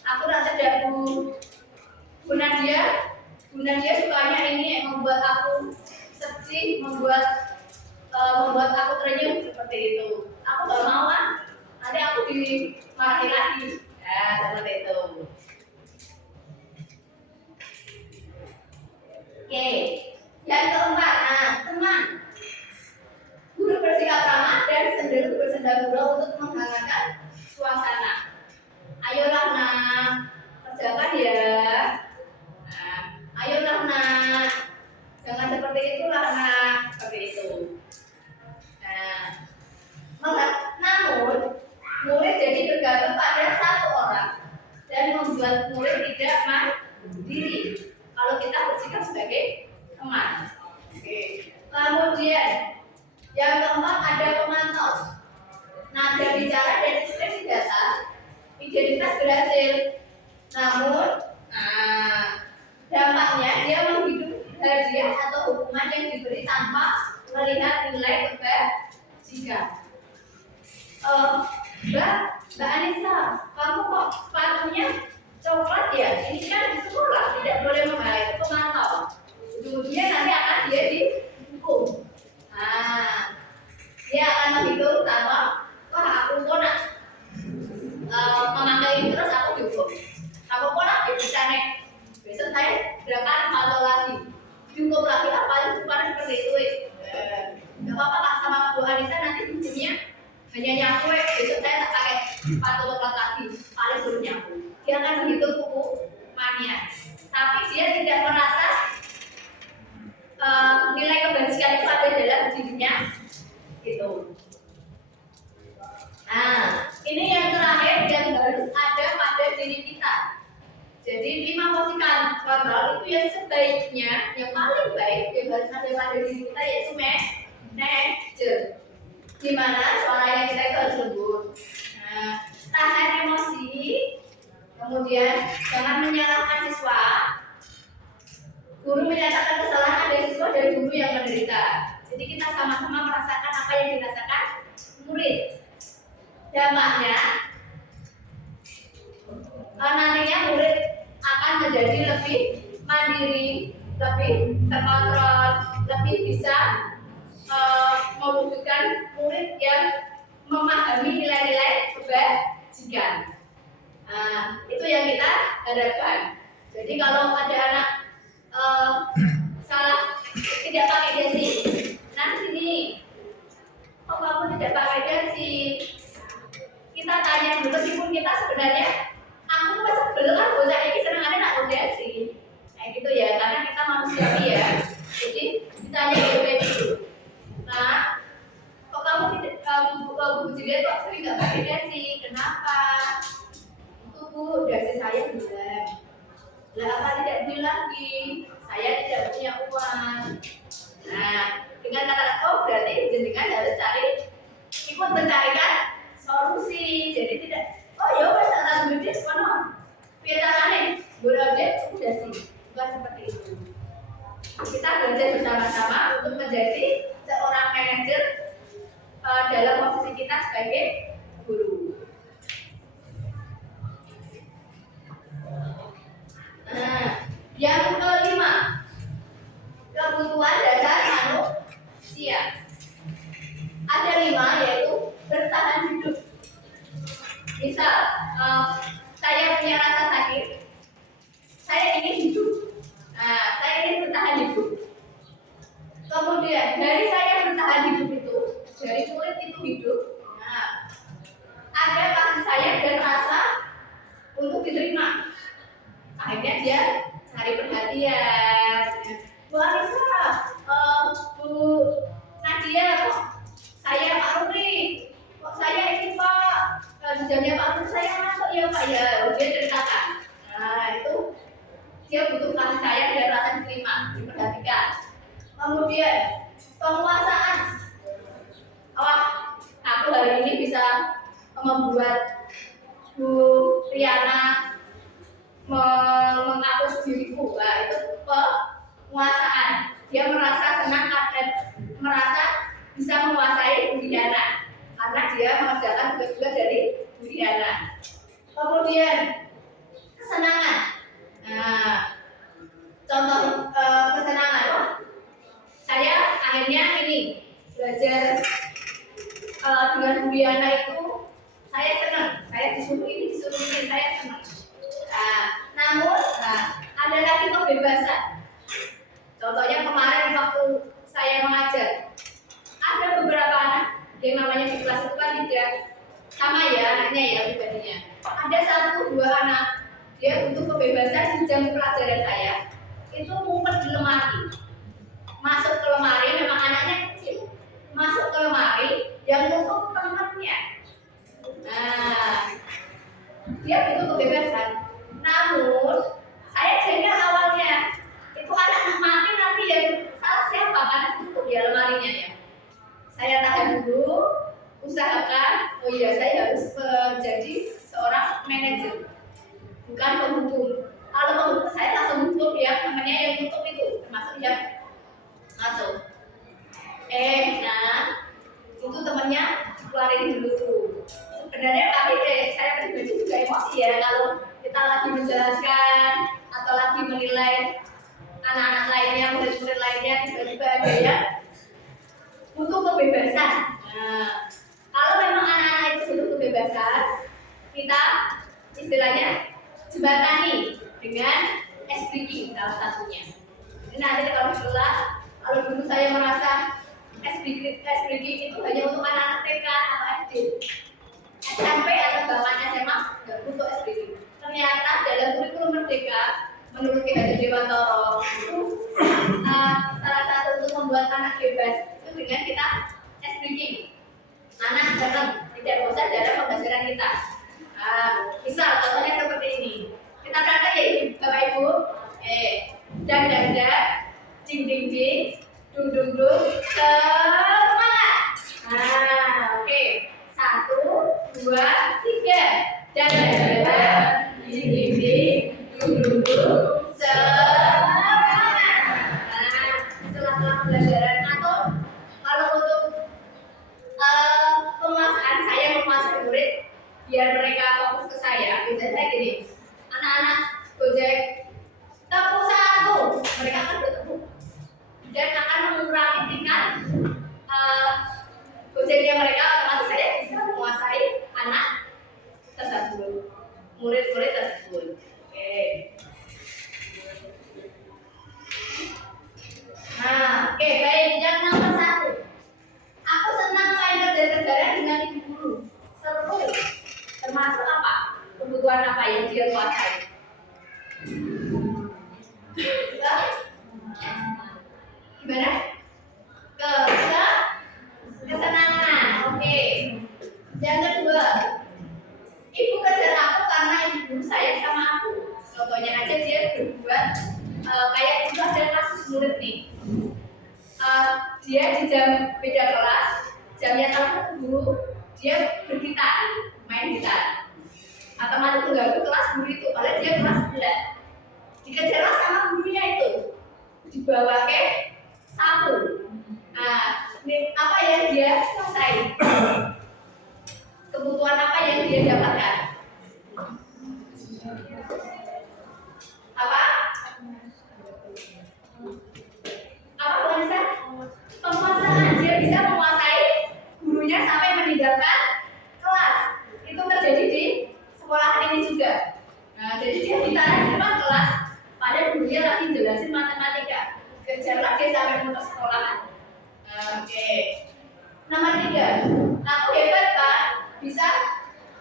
aku rasa tidak Bu Nadia sukanya ini yang membuat aku sedih, membuat aku terenyuh seperti itu. Aku gak mau kan, nanti aku dimarahi lagi. Ya, seperti itu. Oke, yang keempat, teman. Guru bersikap ramah dan cenderung bersenda gurau untuk menghangatkan suasana. Ayolah nak, kerjakan ya. Ayolah nak, jangan seperti itulah nak, seperti itu. Namun murid jadi bergantung pada satu orang dan membuat murid tidak mandiri kalau kita bersikap sebagai teman. Oke. Kemudian yang keempat ada pemantau. Nada bicara dan ekspresi data, identitas berhasil. Namun, dampaknya dia menghidup hadiah atau hukuman yang diberi tanpa melihat nilai kebajikan. Mbak Anissa, kamu kok sepatunya coklat ya? Ini kan di sekolah tidak boleh memakai, itu pemantau. Kemudian nanti akan dia dihukum. Dia akan menghitung tanpa, wah aku kok nak memakai ini terus aku dihukum. Aku kok nak bisa nek. Besok saya gerakan pantau lagi, dihukum lagi apa bukan seperti itu. Gak apa-apa Kak, sama Bu Anissa nanti hukumnya hanya nyapu. Besok saya tak pakai sepatu coklat lagi, paling suruh nyapu. Dia akan menghitung hukumannya, tapi dia tidak merasa nilai kebajikan itu ada dalam dirinya gitu. Nah, ini yang terakhir yang harus ada pada diri kita. Jadi 5 fungsi kontrol itu yang sebaiknya, yang paling baik yang harus ada pada diri kita yaitu manajer. Dimana suaranya kita itu harus lembut. Tahan emosi, kemudian jangan menyalahkan siswa. Guru menyatakan kesalahan dari siswa dari guru yang menderita. Jadi kita sama-sama merasakan apa yang dirasakan murid. Dampaknya nantinya murid akan menjadi lebih mandiri, lebih terkontrol, lebih bisa mewujudkan murid yang memahami nilai-nilai kebajikan. Itu yang kita harapkan. Jadi kalau ada anak salah tidak pakai dasi, nah sini, kok kamu tidak pakai dasi? meskipun kita sebenarnya aku tuh sebel kan bocah ini senengannya nak kondisi kayak gitu ya, karena kita manusiawi ya. Jadi ditanya kayak gitu. Nah, kok kamu tidak Bu Juliet kok sering nggak pakai dasi? Kenapa? Itu Bu, dasi saya bilang. Lah apa tidak bilang lagi? Saya tidak punya uang. Nah, dengan kata oh berarti jenengan harus cari ikut mencarikan solusi. Jadi tidak oh ya wes tak duit kono. Piye carane? Boleh udah sih. Bukan seperti itu. Kita belajar bersama-sama untuk menjadi seorang manajer dalam posisi kita sebagai guru. Nah, yang kelima, kebutuhan dasar manusia. Ada 5 yaitu bertahan hidup. Misal, saya punya rasa sakit, saya ingin hidup. Nah, saya ingin bertahan hidup. Kemudian dari saya bertahan hidup itu, dari kulit itu hidup. Nah, ada kasih sayang dan rasa untuk diterima. Akhirnya dia cari perhatian. Bu Anissa, Bu Nadia, kok saya Pak Ruri, kok saya ini Pak, jamnya Pak Ruri saya masuk ya Pak ya. Dia ceritakan. Nah itu dia butuh kasih sayang dan rasa diterima, diperhatikan. Kemudian penguasaan. Wah, aku hari ini bisa membuat Bu Riana menghapus diriku. Nah, itu penguasaan. Dia merasa senang dan merasa bisa menguasai Bu Riana karena dia mengerjakan tugas-tugas dari Bu Riana. Kemudian kesenangan. Nah, contoh kesenangan. Wah, saya akhirnya ini belajar dengan Bu Riana itu saya senang. Saya disuruh ini, saya senang. Nah, namun ada lagi kebebasan. Contohnya kemarin waktu saya mengajar, ada beberapa anak yang namanya di kelas itu kan tidak sama ya anaknya ya pribadinya. Ada 1-2 anak dia butuh kebebasan di jam pelajaran saya. Itu ngumpet di lemari. Masuk ke lemari, memang anaknya kecil. Masuk ke lemari yang nutup temannya. Nah, dia butuh kebebasan. Namun saya jengkel awalnya. Itu anak mati nanti yang salah siapa karena tutup ya lemarinya ya. Saya tahan dulu, usahakan. Oh iya, saya harus menjadi seorang manajer, bukan penghukum. Kalau penghukum saya langsung hukum ya, namanya yang tutup itu termasuk yang masuk. Nah itu temannya keluarin dulu. Sebenarnya saya pribadi juga emosi ya kalau kita lagi menjelaskan atau lagi menilai anak-anak lainnya, murid-murid lainnya, tiba-tiba ada yang butuh kebebasan. Nah, kalau memang anak-anak itu butuh kebebasan, kita istilahnya jembatani dengan SBG salah satunya. Jadi nanti kalau di kelas, kalau dulu saya merasa SBG itu hanya untuk anak-anak TK atau SD, SMP atau bahkan SMA nggak butuh SBG. Ternyata dalam kurikulum Merdeka menurut Ki Hajar Dewantara itu salah satu untuk membuat anak bebas itu dengan kita SBG. Anak dalam tidak bosan dalam pembelajaran kita. Misal contohnya seperti ini. Kita kata ya Bapak Ibu, dan ding ding ding, dung dung dung, semangat. Oke. 1, 2, 3. Dan ding ding ding, dung dung dung, semangat. Setelah pembelajaran atau kalau untuk pemasangan saya memasang murid biar mereka fokus ke saya, biasanya saya gini, anak-anak Gojek tepuk 1, mereka akan bertepuk dan akan mengurangi tingkat Gojeknya mereka, otomatis saya bisa menguasai anak tersebut, murid-murid tersebut. Oke. Oke, baik. Yang nomor 1, aku senang main kejar-kejaran dengan ibu guru. Seru, termasuk yang dia kuasai? Gimana? Kesenangan. Oke. Yang kedua, ibu kejar aku karena ibu sayang sama aku. Contohnya aja dia berbuat kayak itu ada kasus murid nih. Dia di jam beda kelas, jamnya sama guru, dia bergitar, main gitar. Otomatis mengganggu kelas guru itu, padahal dia kelas 9. Dikejar sama gurunya itu, dibawa ke sapu. Ini apa yang dia selesai? Kebutuhan apa yang dia dapatkan? Apa? Apa penguasaan? Penguasaan. Dia bisa menguasai gurunya sampai meninggalkan kelas. Itu terjadi di sekolahan ini juga. Jadi dia ditarik di depan kelas, padahal gurunya lagi jelasin matematika. Kejarlah dia sampai ke sekolahan. Oke. Nomor 3. Aku hebat kan? Bisa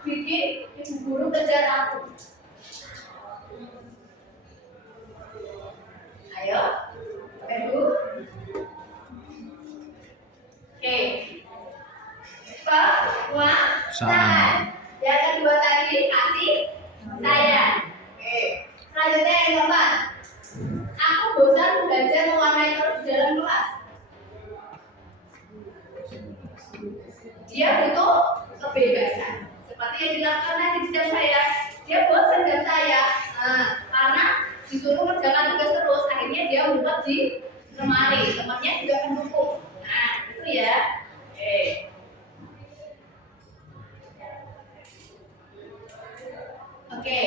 bikin ibu guru kejar aku. Ayo, ibu. Oke. Penguasaan. Yang kedua tadi kasih sayang. Oke. Selanjutnya yang keempat. Aku bosan belajar mewarnai terus di dalam kelas. Dia butuh kebebasan. Seperti yang dilakukan tadi di jam saya. Dia bosan jam saya. Karena disuruh mengerjakan tugas terus, akhirnya dia ngumpet di lemari. Temannya juga mendukung. Nah, itu ya. Oke.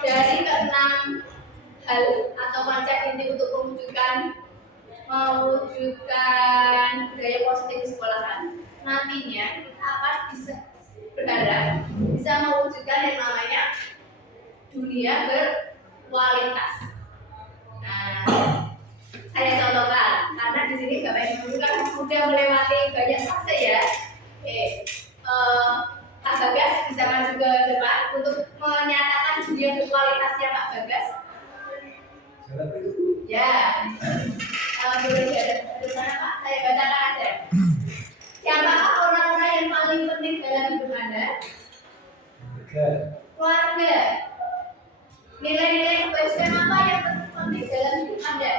Dari keenam hal atau konsep inti untuk mewujudkan budaya positif di sekolahan, nantinya kita akan bisa berharap bisa mewujudkan yang namanya dunia berkualitas. Saya contohkan karena di sini Bapak Ibu kan sudah melewati banyak fase ya. Pak Bagas bisa maju ke depan untuk menyatakan dunia berkualitasnya Pak Bagas. Ya. Bagaimana Pak? Saya bacakan aja. Siapakah orang-orang yang paling penting dalam hidup Anda? Keluarga. Nilai-nilai kebajikan apa yang penting dalam hidup Anda?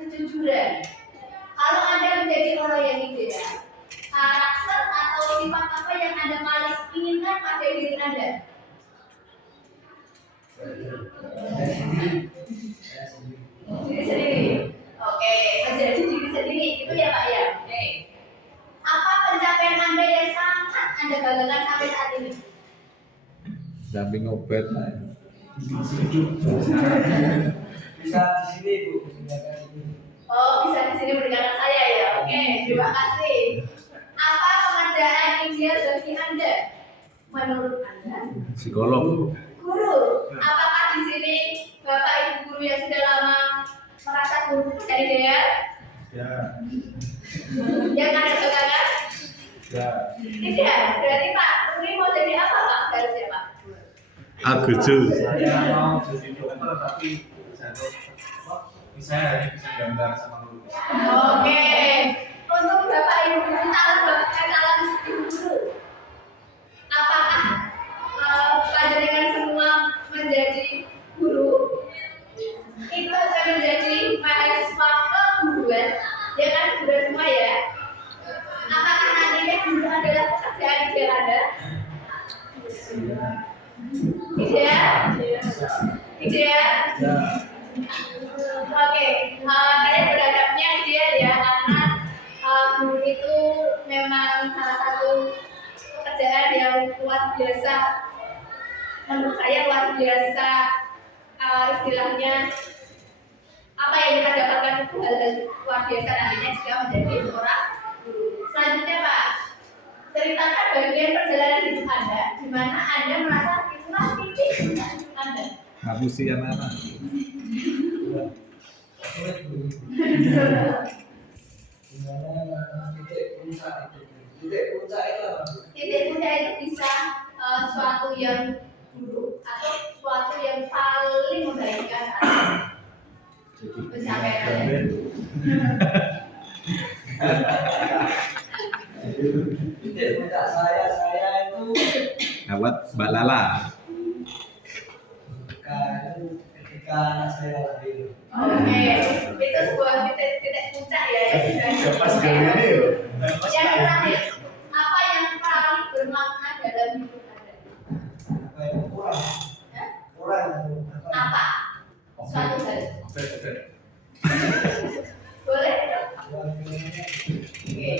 Kejujuran. Kalau Anda menjadi orang yang ideal, karakter atau sifat apa yang Anda paling inginkan pada diri Anda? Diri sendiri. Oke, menjadi diri sendiri itu ya Pak ya. Oke. Apa pencapaian Anda yang sangat Anda banggakan sampai saat ini? Damping obat. Bisa di sini Bu. Oh, bisa di sini berikan saya ya. Oke, terima kasih. Apa pekerjaan ideal bagi Anda? Menurut Anda? Psikolog. Guru. Apakah di sini Bapak Ibu guru yang sudah lama merasa guru pekerjaan ideal? Ya. Yang ada banggakan? Ya. Tidak. Berarti Pak Rudi mau jadi apa Pak? Harusnya Pak? Agus. Saya mau jadi dokter tapi bisa hanya bisa gambar sama lulus. Oke. Untuk Bapak Ibu guru calon ibu guru, apakah panjenengan semua menjadi guru itu akan menjadi mahasiswa keguruan? Ya kan guru semua ya. Apakah nantinya guru adalah pekerjaan ideal Anda? Ideal? Ideal? Oke, saya berharapnya ideal ya karena guru itu memang salah satu pekerjaan yang luar biasa. Menurut saya luar biasa, istilahnya apa yang kita dapatkan itu hal-hal luar biasa nantinya jika menjadi seorang guru. Selanjutnya Pak, ceritakan bagian perjalanan hidup Anda di mana Anda merasa itulah titik hidup Anda. Ngapusi anak-anak. Titik puncak itu. Titik puncak itu apa? Titik puncak itu bisa saya itu Lewat Mbak Lala. ketika anak saya lahir. Oke, itu sebuah titik puncak ya yang sudah Pas kali ini yo. Pas Yang kali. terakhir, apa yang paling bermakna dalam hidup Anda? Apa yang kurang? Ya? Kurang Apa? Suatu hal. Oke. Boleh? kurang? Oke,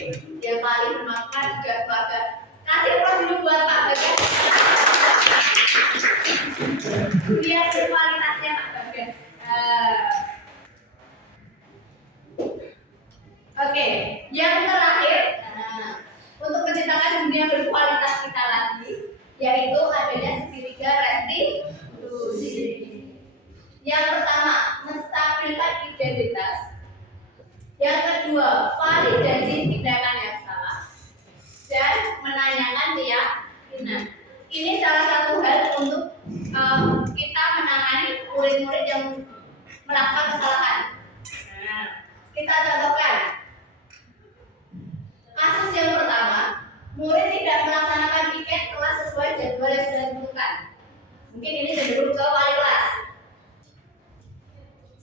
yang paling bermakna juga Bapak. Kasih aplaus dulu buat Pak Bagas. Biar berkualitasnya Pak Bagas. Oke, yang terakhir, untuk menciptakan dunia berkualitas kita lagi, yaitu adanya segitiga restitusi. Yang pertama, menstabilkan identitas. Yang kedua, validasi tindakan yang salah. Dan menanyakan keyakinan. Ini salah satu hal untuk kita menangani murid-murid yang melakukan kesalahan. Nah, kita contohkan. Kasus yang pertama, murid tidak melaksanakan piket kelas sesuai jadwal yang sudah ditentukan. Mungkin ini cenderung ke wali kelas.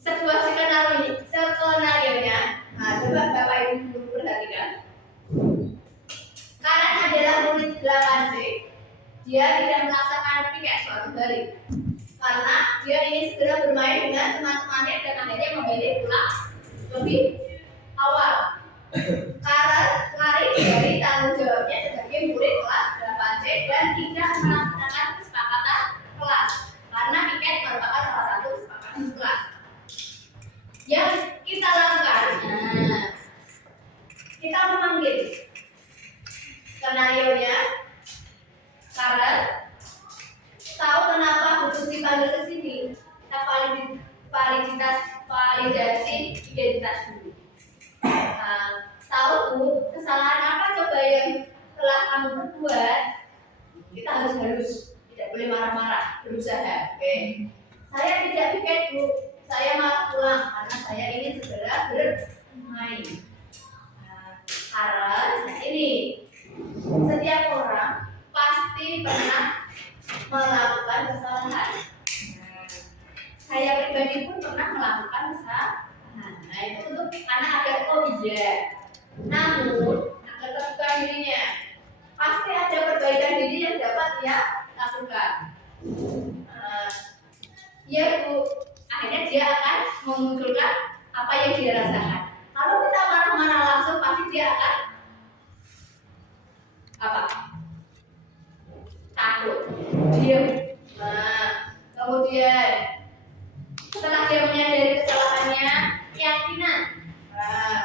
Sebuah skenario-nya, nah coba Bapak Ibu guru perhatikan. Karena adalah murid 8C, dia tidak melaksanakan piket suatu hari. Karena dia ingin segera bermain dengan teman-temannya dan akhirnya memilih pulang lebih awal. Karena lari dari tanggung jawabnya sebagai murid kelas 8C dan tidak melaksanakan kesepakatan kelas karena piket merupakan salah satu kesepakatan kelas. Yang kita lakukan, kita memanggil skenario-nya karena tahu kenapa butuh dipanggil ke sini. Kita validasi identitas dulu. Tahu Bu, kesalahan apa coba yang telah kamu berbuat? Kita harus tidak boleh marah-marah, berusaha. Oke. Saya tidak piket Bu, saya malah pulang karena saya ingin segera bermain. Karena ini setiap orang pasti pernah melakukan kesalahan. Saya pribadi pun pernah melakukan kesalahan. Nah itu untuk karena agar namun agar terbuka dirinya pasti ada perbaikan diri yang dapat dia lakukan. Ya Bu, akhirnya dia akan memunculkan apa yang dia rasakan. Kalau kita marah-marah langsung pasti dia akan apa? Takut, diam. Nah, kemudian setelah dia menyadari kesalahannya, keyakinan. Nah,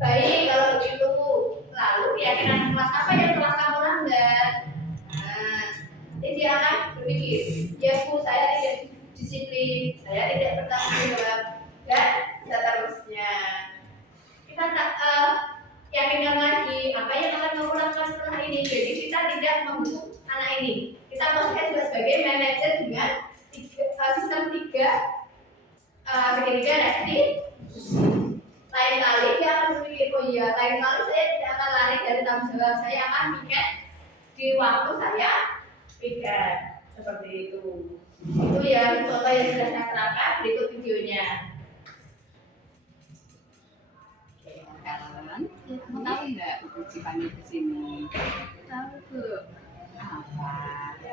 baik kalau begitu, lalu keyakinan kelas apa yang telah kamu langgar? Nah, jadi dia akan berpikir, ya Bu, saya tidak disiplin, saya tidak bertanggung jawab, dan seterusnya. Kita tak yakinkan lagi apa yang akan kamu lakukan setelah ini. Jadi kita tidak membentuk anak ini. Kita posisikan juga sebagai manajer dengan sistem segitiga restitusi. Lain kali dia akan berpikir, oh iya, lain kali saya tidak akan lari dari tanggung jawab, saya akan piket di waktu saya piket. Seperti itu. Itu ya contoh yang sudah saya terangkan, berikut videonya. Kalian, kamu tahu nggak ibu dipanggil ke sini? Tahu Bu, Apa?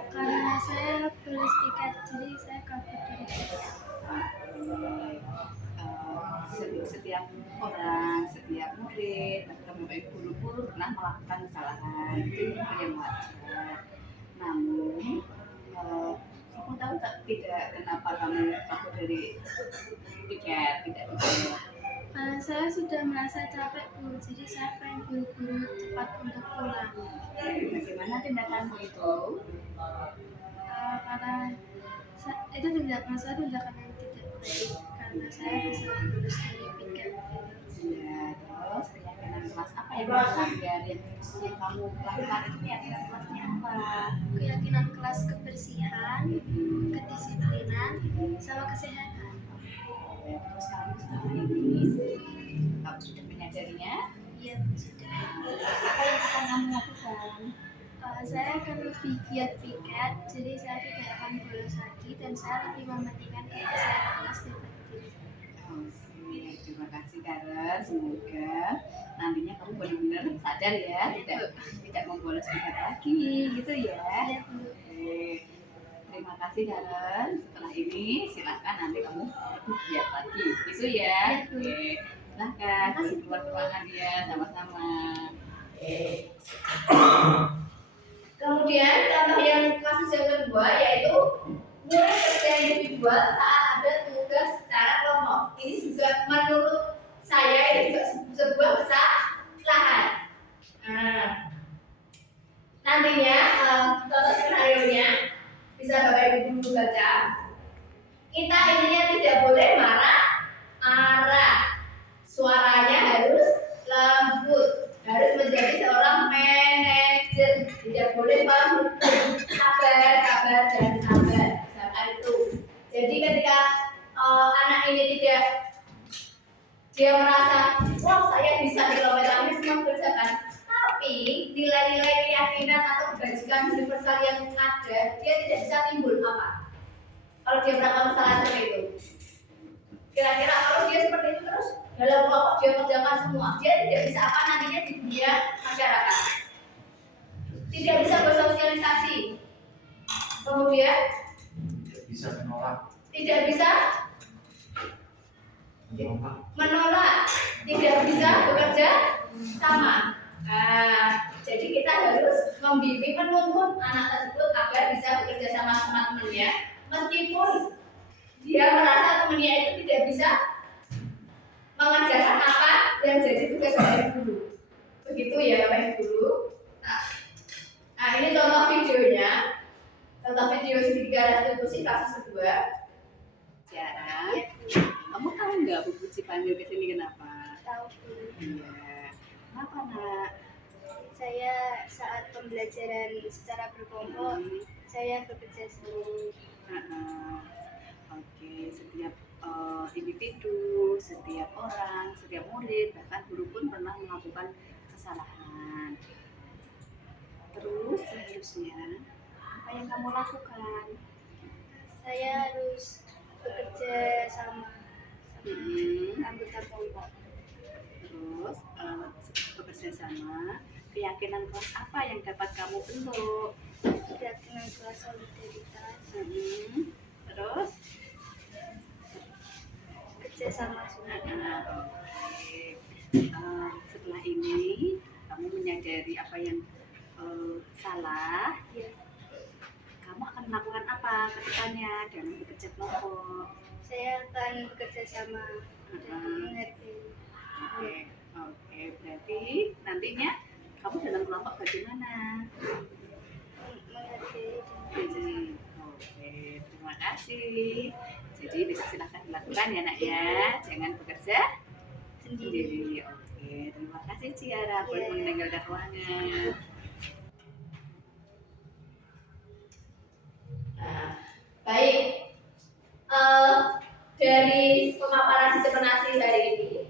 karena saya tulis piket jadi saya kabur dari Setiap orang, setiap murid, atau guru-guru pernah melakukan kesalahan. Itu hal yang wajar. Namun, kamu tahu tidak kenapa kamu kabur dari piket, tidak piket? karena saya sudah merasa capek Bu, jadi saya pengen buru-buru cepat untuk pulang. Bagaimana tindakanmu itu? Karena itu tindakan saya tindakan yang tidak baik karena saya bisa lulus dari piket. Ya, terus keyakinan kelas apa yang kamu langgar yang kamu lakukan itu keyakinan kelasnya apa? Keyakinan kelas kebersihan, kedisiplinan, sama kesehatan. Terus kamu sekarang ini kamu sudah menyadarinya Iya, sudah. Apa yang akan kamu lakukan? Saya akan lebih giat piket, jadi saya tidak akan bolos lagi dan saya lebih mementingkan kebersihan kelas daripada diri saya. Oke, terima kasih Karen. Semoga nantinya kamu benar-benar sadar ya, tidak membolos piket lagi, gitu ya. Iya, Bu. Oke, terima kasih Karen. Setelah ini silahkan nanti kamu lebih giat lagi, gitu ya. Iya, Bu. Oke, silahkan keluar ruangan ya, sama-sama. Kemudian contoh yang kasus yang kedua yaitu murid kerja individual saat ada tugas secara kelompok. Ini juga menurut saya ini juga sebuah kesalahan. Nah, nantinya contoh skenario-nya bisa Bapak Ibu dulu baca. Kita intinya tidak boleh marah. Suaranya harus lembut, harus menjadi seorang manajer, tidak boleh sabar dan sabar, misalkan itu. Jadi ketika anak ini dia merasa, wah saya bisa kilometer ini semua kerjakan, tapi nilai-nilai keyakinan atau kebajikan universal yang ada dia tidak bisa timbul apa? Kalau dia melakukan kesalahan seperti itu, kira-kira kalau dia seperti itu terus dalam kelompok dia kerjakan semua, dia tidak bisa apa nantinya di dunia masyarakat, tidak bisa bersosialisasi, kemudian Bisa menolak. tidak bisa menolak, tidak bisa bekerja sama. Nah, jadi kita harus membimbing, menuntun anak tersebut agar bisa bekerja sama teman-temannya, meskipun dia merasa temannya itu tidak bisa mengerjakan apa yang jadi tugas dari guru. Begitu ya Bapak Ibu. Nah, ini contoh videonya. Contoh video segitiga restitusi kasus kedua. Tiara, kamu tahu nggak Bu Puji panggil ke sini kenapa? Tahu, Bu. Iya. Kenapa nak? Saya saat pembelajaran secara berkelompok, saya bekerja sendiri. Oke, setiap individu, setiap orang, setiap murid, bahkan guru pun pernah melakukan kesalahan. Terus seharusnya apa yang kamu lakukan? Saya harus bekerja sama anggota kelompok. Terus bekerja sama, keyakinan kelas apa yang dapat kamu bentuk? Keyakinan kelas solidaritas, Terus kerja sama semua. Oke. Setelah ini kamu menyadari apa yang salah, Ya, kamu akan melakukan apa ke depannya dalam bekerja kelompok? saya akan bekerja sama dan menghargai. Oke, berarti nantinya kamu dalam kelompok bagaimana? Menghargai Oke, terima kasih. Jadi bisa silahkan dilakukan ya nak ya, jangan bekerja sendiri. Oke, terima kasih Ciara boleh meninggalkan ruangan. Nah, baik. Dari pemaparan diseminasi hari ini,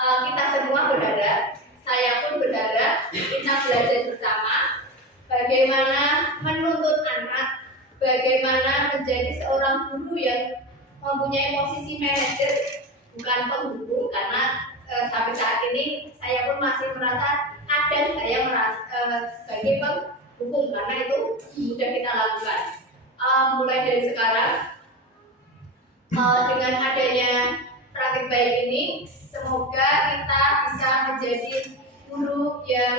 kita semua berharap, saya pun berharap kita belajar bersama bagaimana menuntut anak, bagaimana menjadi seorang guru yang mempunyai posisi manajer, bukan penghubung, karena sampai saat ini saya pun masih merasa kadang saya merasa sebagai penghubung, karena itu mudah kita lakukan. Mulai dari sekarang, dengan adanya praktik baik ini, semoga kita bisa menjadi guru yang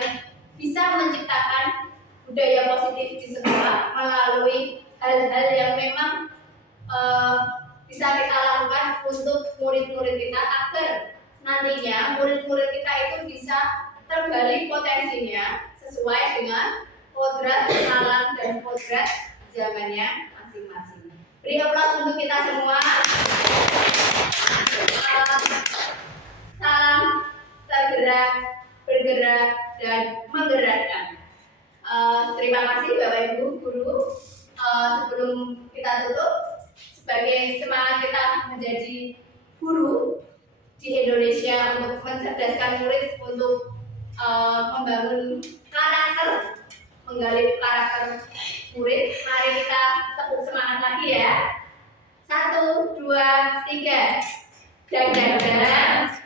bisa menciptakan budaya positif di sekolah melalui hal-hal yang memang bisa kita lakukan untuk murid-murid kita, agar nantinya murid-murid kita itu bisa tergali potensinya sesuai dengan kodrat alam dan kodrat zamannya masing-masing. Beri aplaus untuk kita semua. Salam tergerak, bergerak, dan menggerakkan. Terima kasih Bapak Ibu Guru. Sebelum kita tutup, sebagai semangat kita menjadi guru, di Indonesia untuk mencerdaskan murid untuk membangun karakter, menggali karakter murid. Mari kita tepuk semangat lagi ya. 1, 2, 3. Jaga jarak,